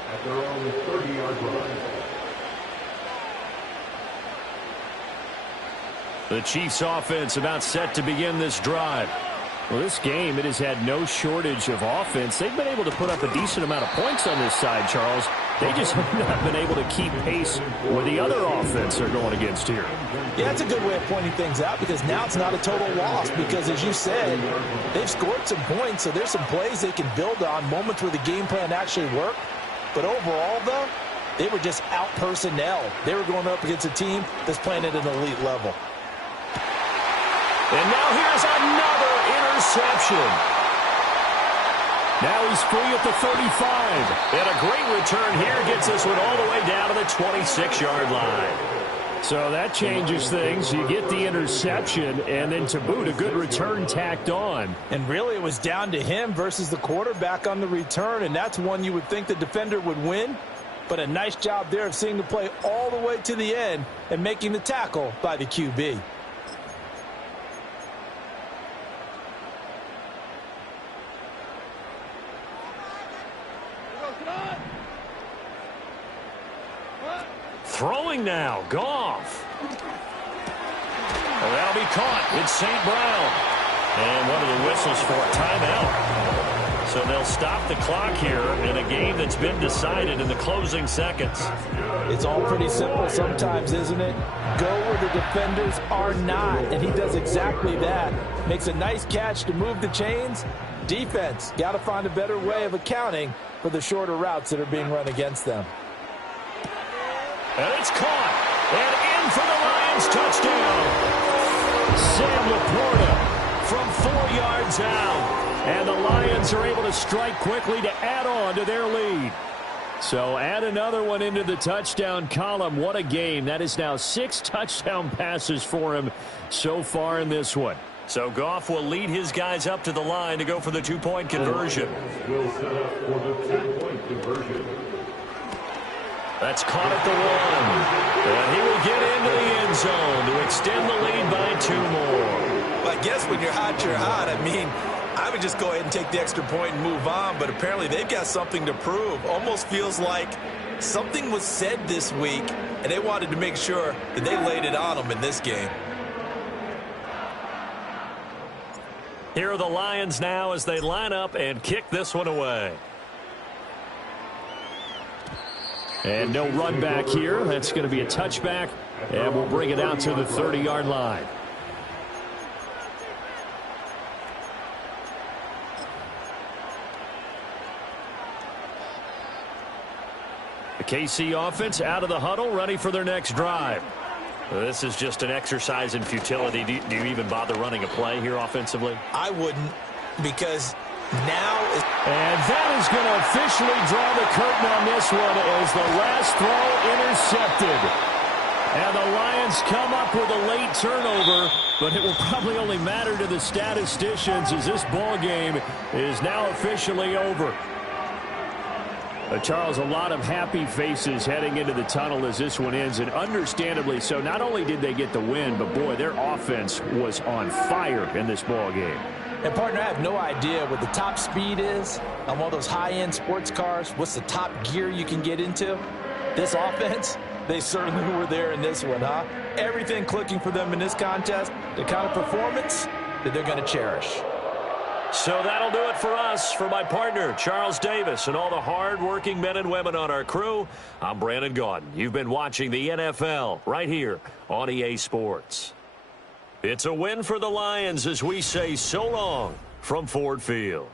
The Chiefs offense about set to begin this drive. Well, this game, it has had no shortage of offense. They've been able to put up a decent amount of points on this side, Charles. They just have not been able to keep pace with the other offense they're going against here. Yeah, it's a good way of pointing things out because now it's not a total loss because, as you said, they've scored some points, so there's some plays they can build on, moments where the game plan actually worked. But overall, though, they were just out-personnel. They were going up against a team that's playing at an elite level. And now here's another interception. Now he's free at the 35. And a great return here gets this one all the way down to the 26-yard line. So that changes things. You get the interception, and then to boot, a good return tacked on. And really, it was down to him versus the quarterback on the return, and that's one you would think the defender would win. But a nice job there of seeing the play all the way to the end and making the tackle by the QB. Throwing now, Goff. Well, that'll be caught. It's St. Brown. And one of the whistles for a timeout. So they'll stop the clock here in a game that's been decided in the closing seconds. It's all pretty simple sometimes, isn't it? Go where the defenders are not, and he does exactly that. Makes a nice catch to move the chains. Defense, got to find a better way of accounting for the shorter routes that are being run against them. And it's caught. And in for the Lions touchdown. Sam Laporta from 4 yards out. And the Lions are able to strike quickly to add on to their lead. So add another one into the touchdown column. What a game. That is now 6 touchdown passes for him so far in this one. So Goff will lead his guys up to the line to go for the two-point conversion. Will set up for the two-point conversion. That's caught at the 1. And he will get into the end zone to extend the lead by 2 more. But I guess when you're hot, you're hot. I mean, I would just go ahead and take the extra point and move on, but apparently they've got something to prove. Almost feels like something was said this week, and they wanted to make sure that they laid it on them in this game. Here are the Lions now as they line up and kick this one away. And no run back here. That's going to be a touchback, and we'll bring it out to the 30-yard line. The KC offense out of the huddle, ready for their next drive. This is just an exercise in futility. Do you even bother running a play here offensively? I wouldn't, because now is... And that is going to officially draw the curtain on this one as the last throw intercepted. And the Lions come up with a late turnover, but it will probably only matter to the statisticians as this ball game is now officially over. Charles, a lot of happy faces heading into the tunnel as this one ends, and understandably so. Not only did they get the win, but boy, their offense was on fire in this ball game. And, partner, I have no idea what the top speed is on one of those high-end sports cars. What's the top gear you can get into? This offense, they certainly were there in this one, huh? Everything clicking for them in this contest, the kind of performance that they're going to cherish. So that'll do it for us. For my partner, Charles Davis, and all the hard-working men and women on our crew, I'm Brandon Gaudin. You've been watching the NFL right here on EA Sports. It's a win for the Lions as we say so long from Ford Field.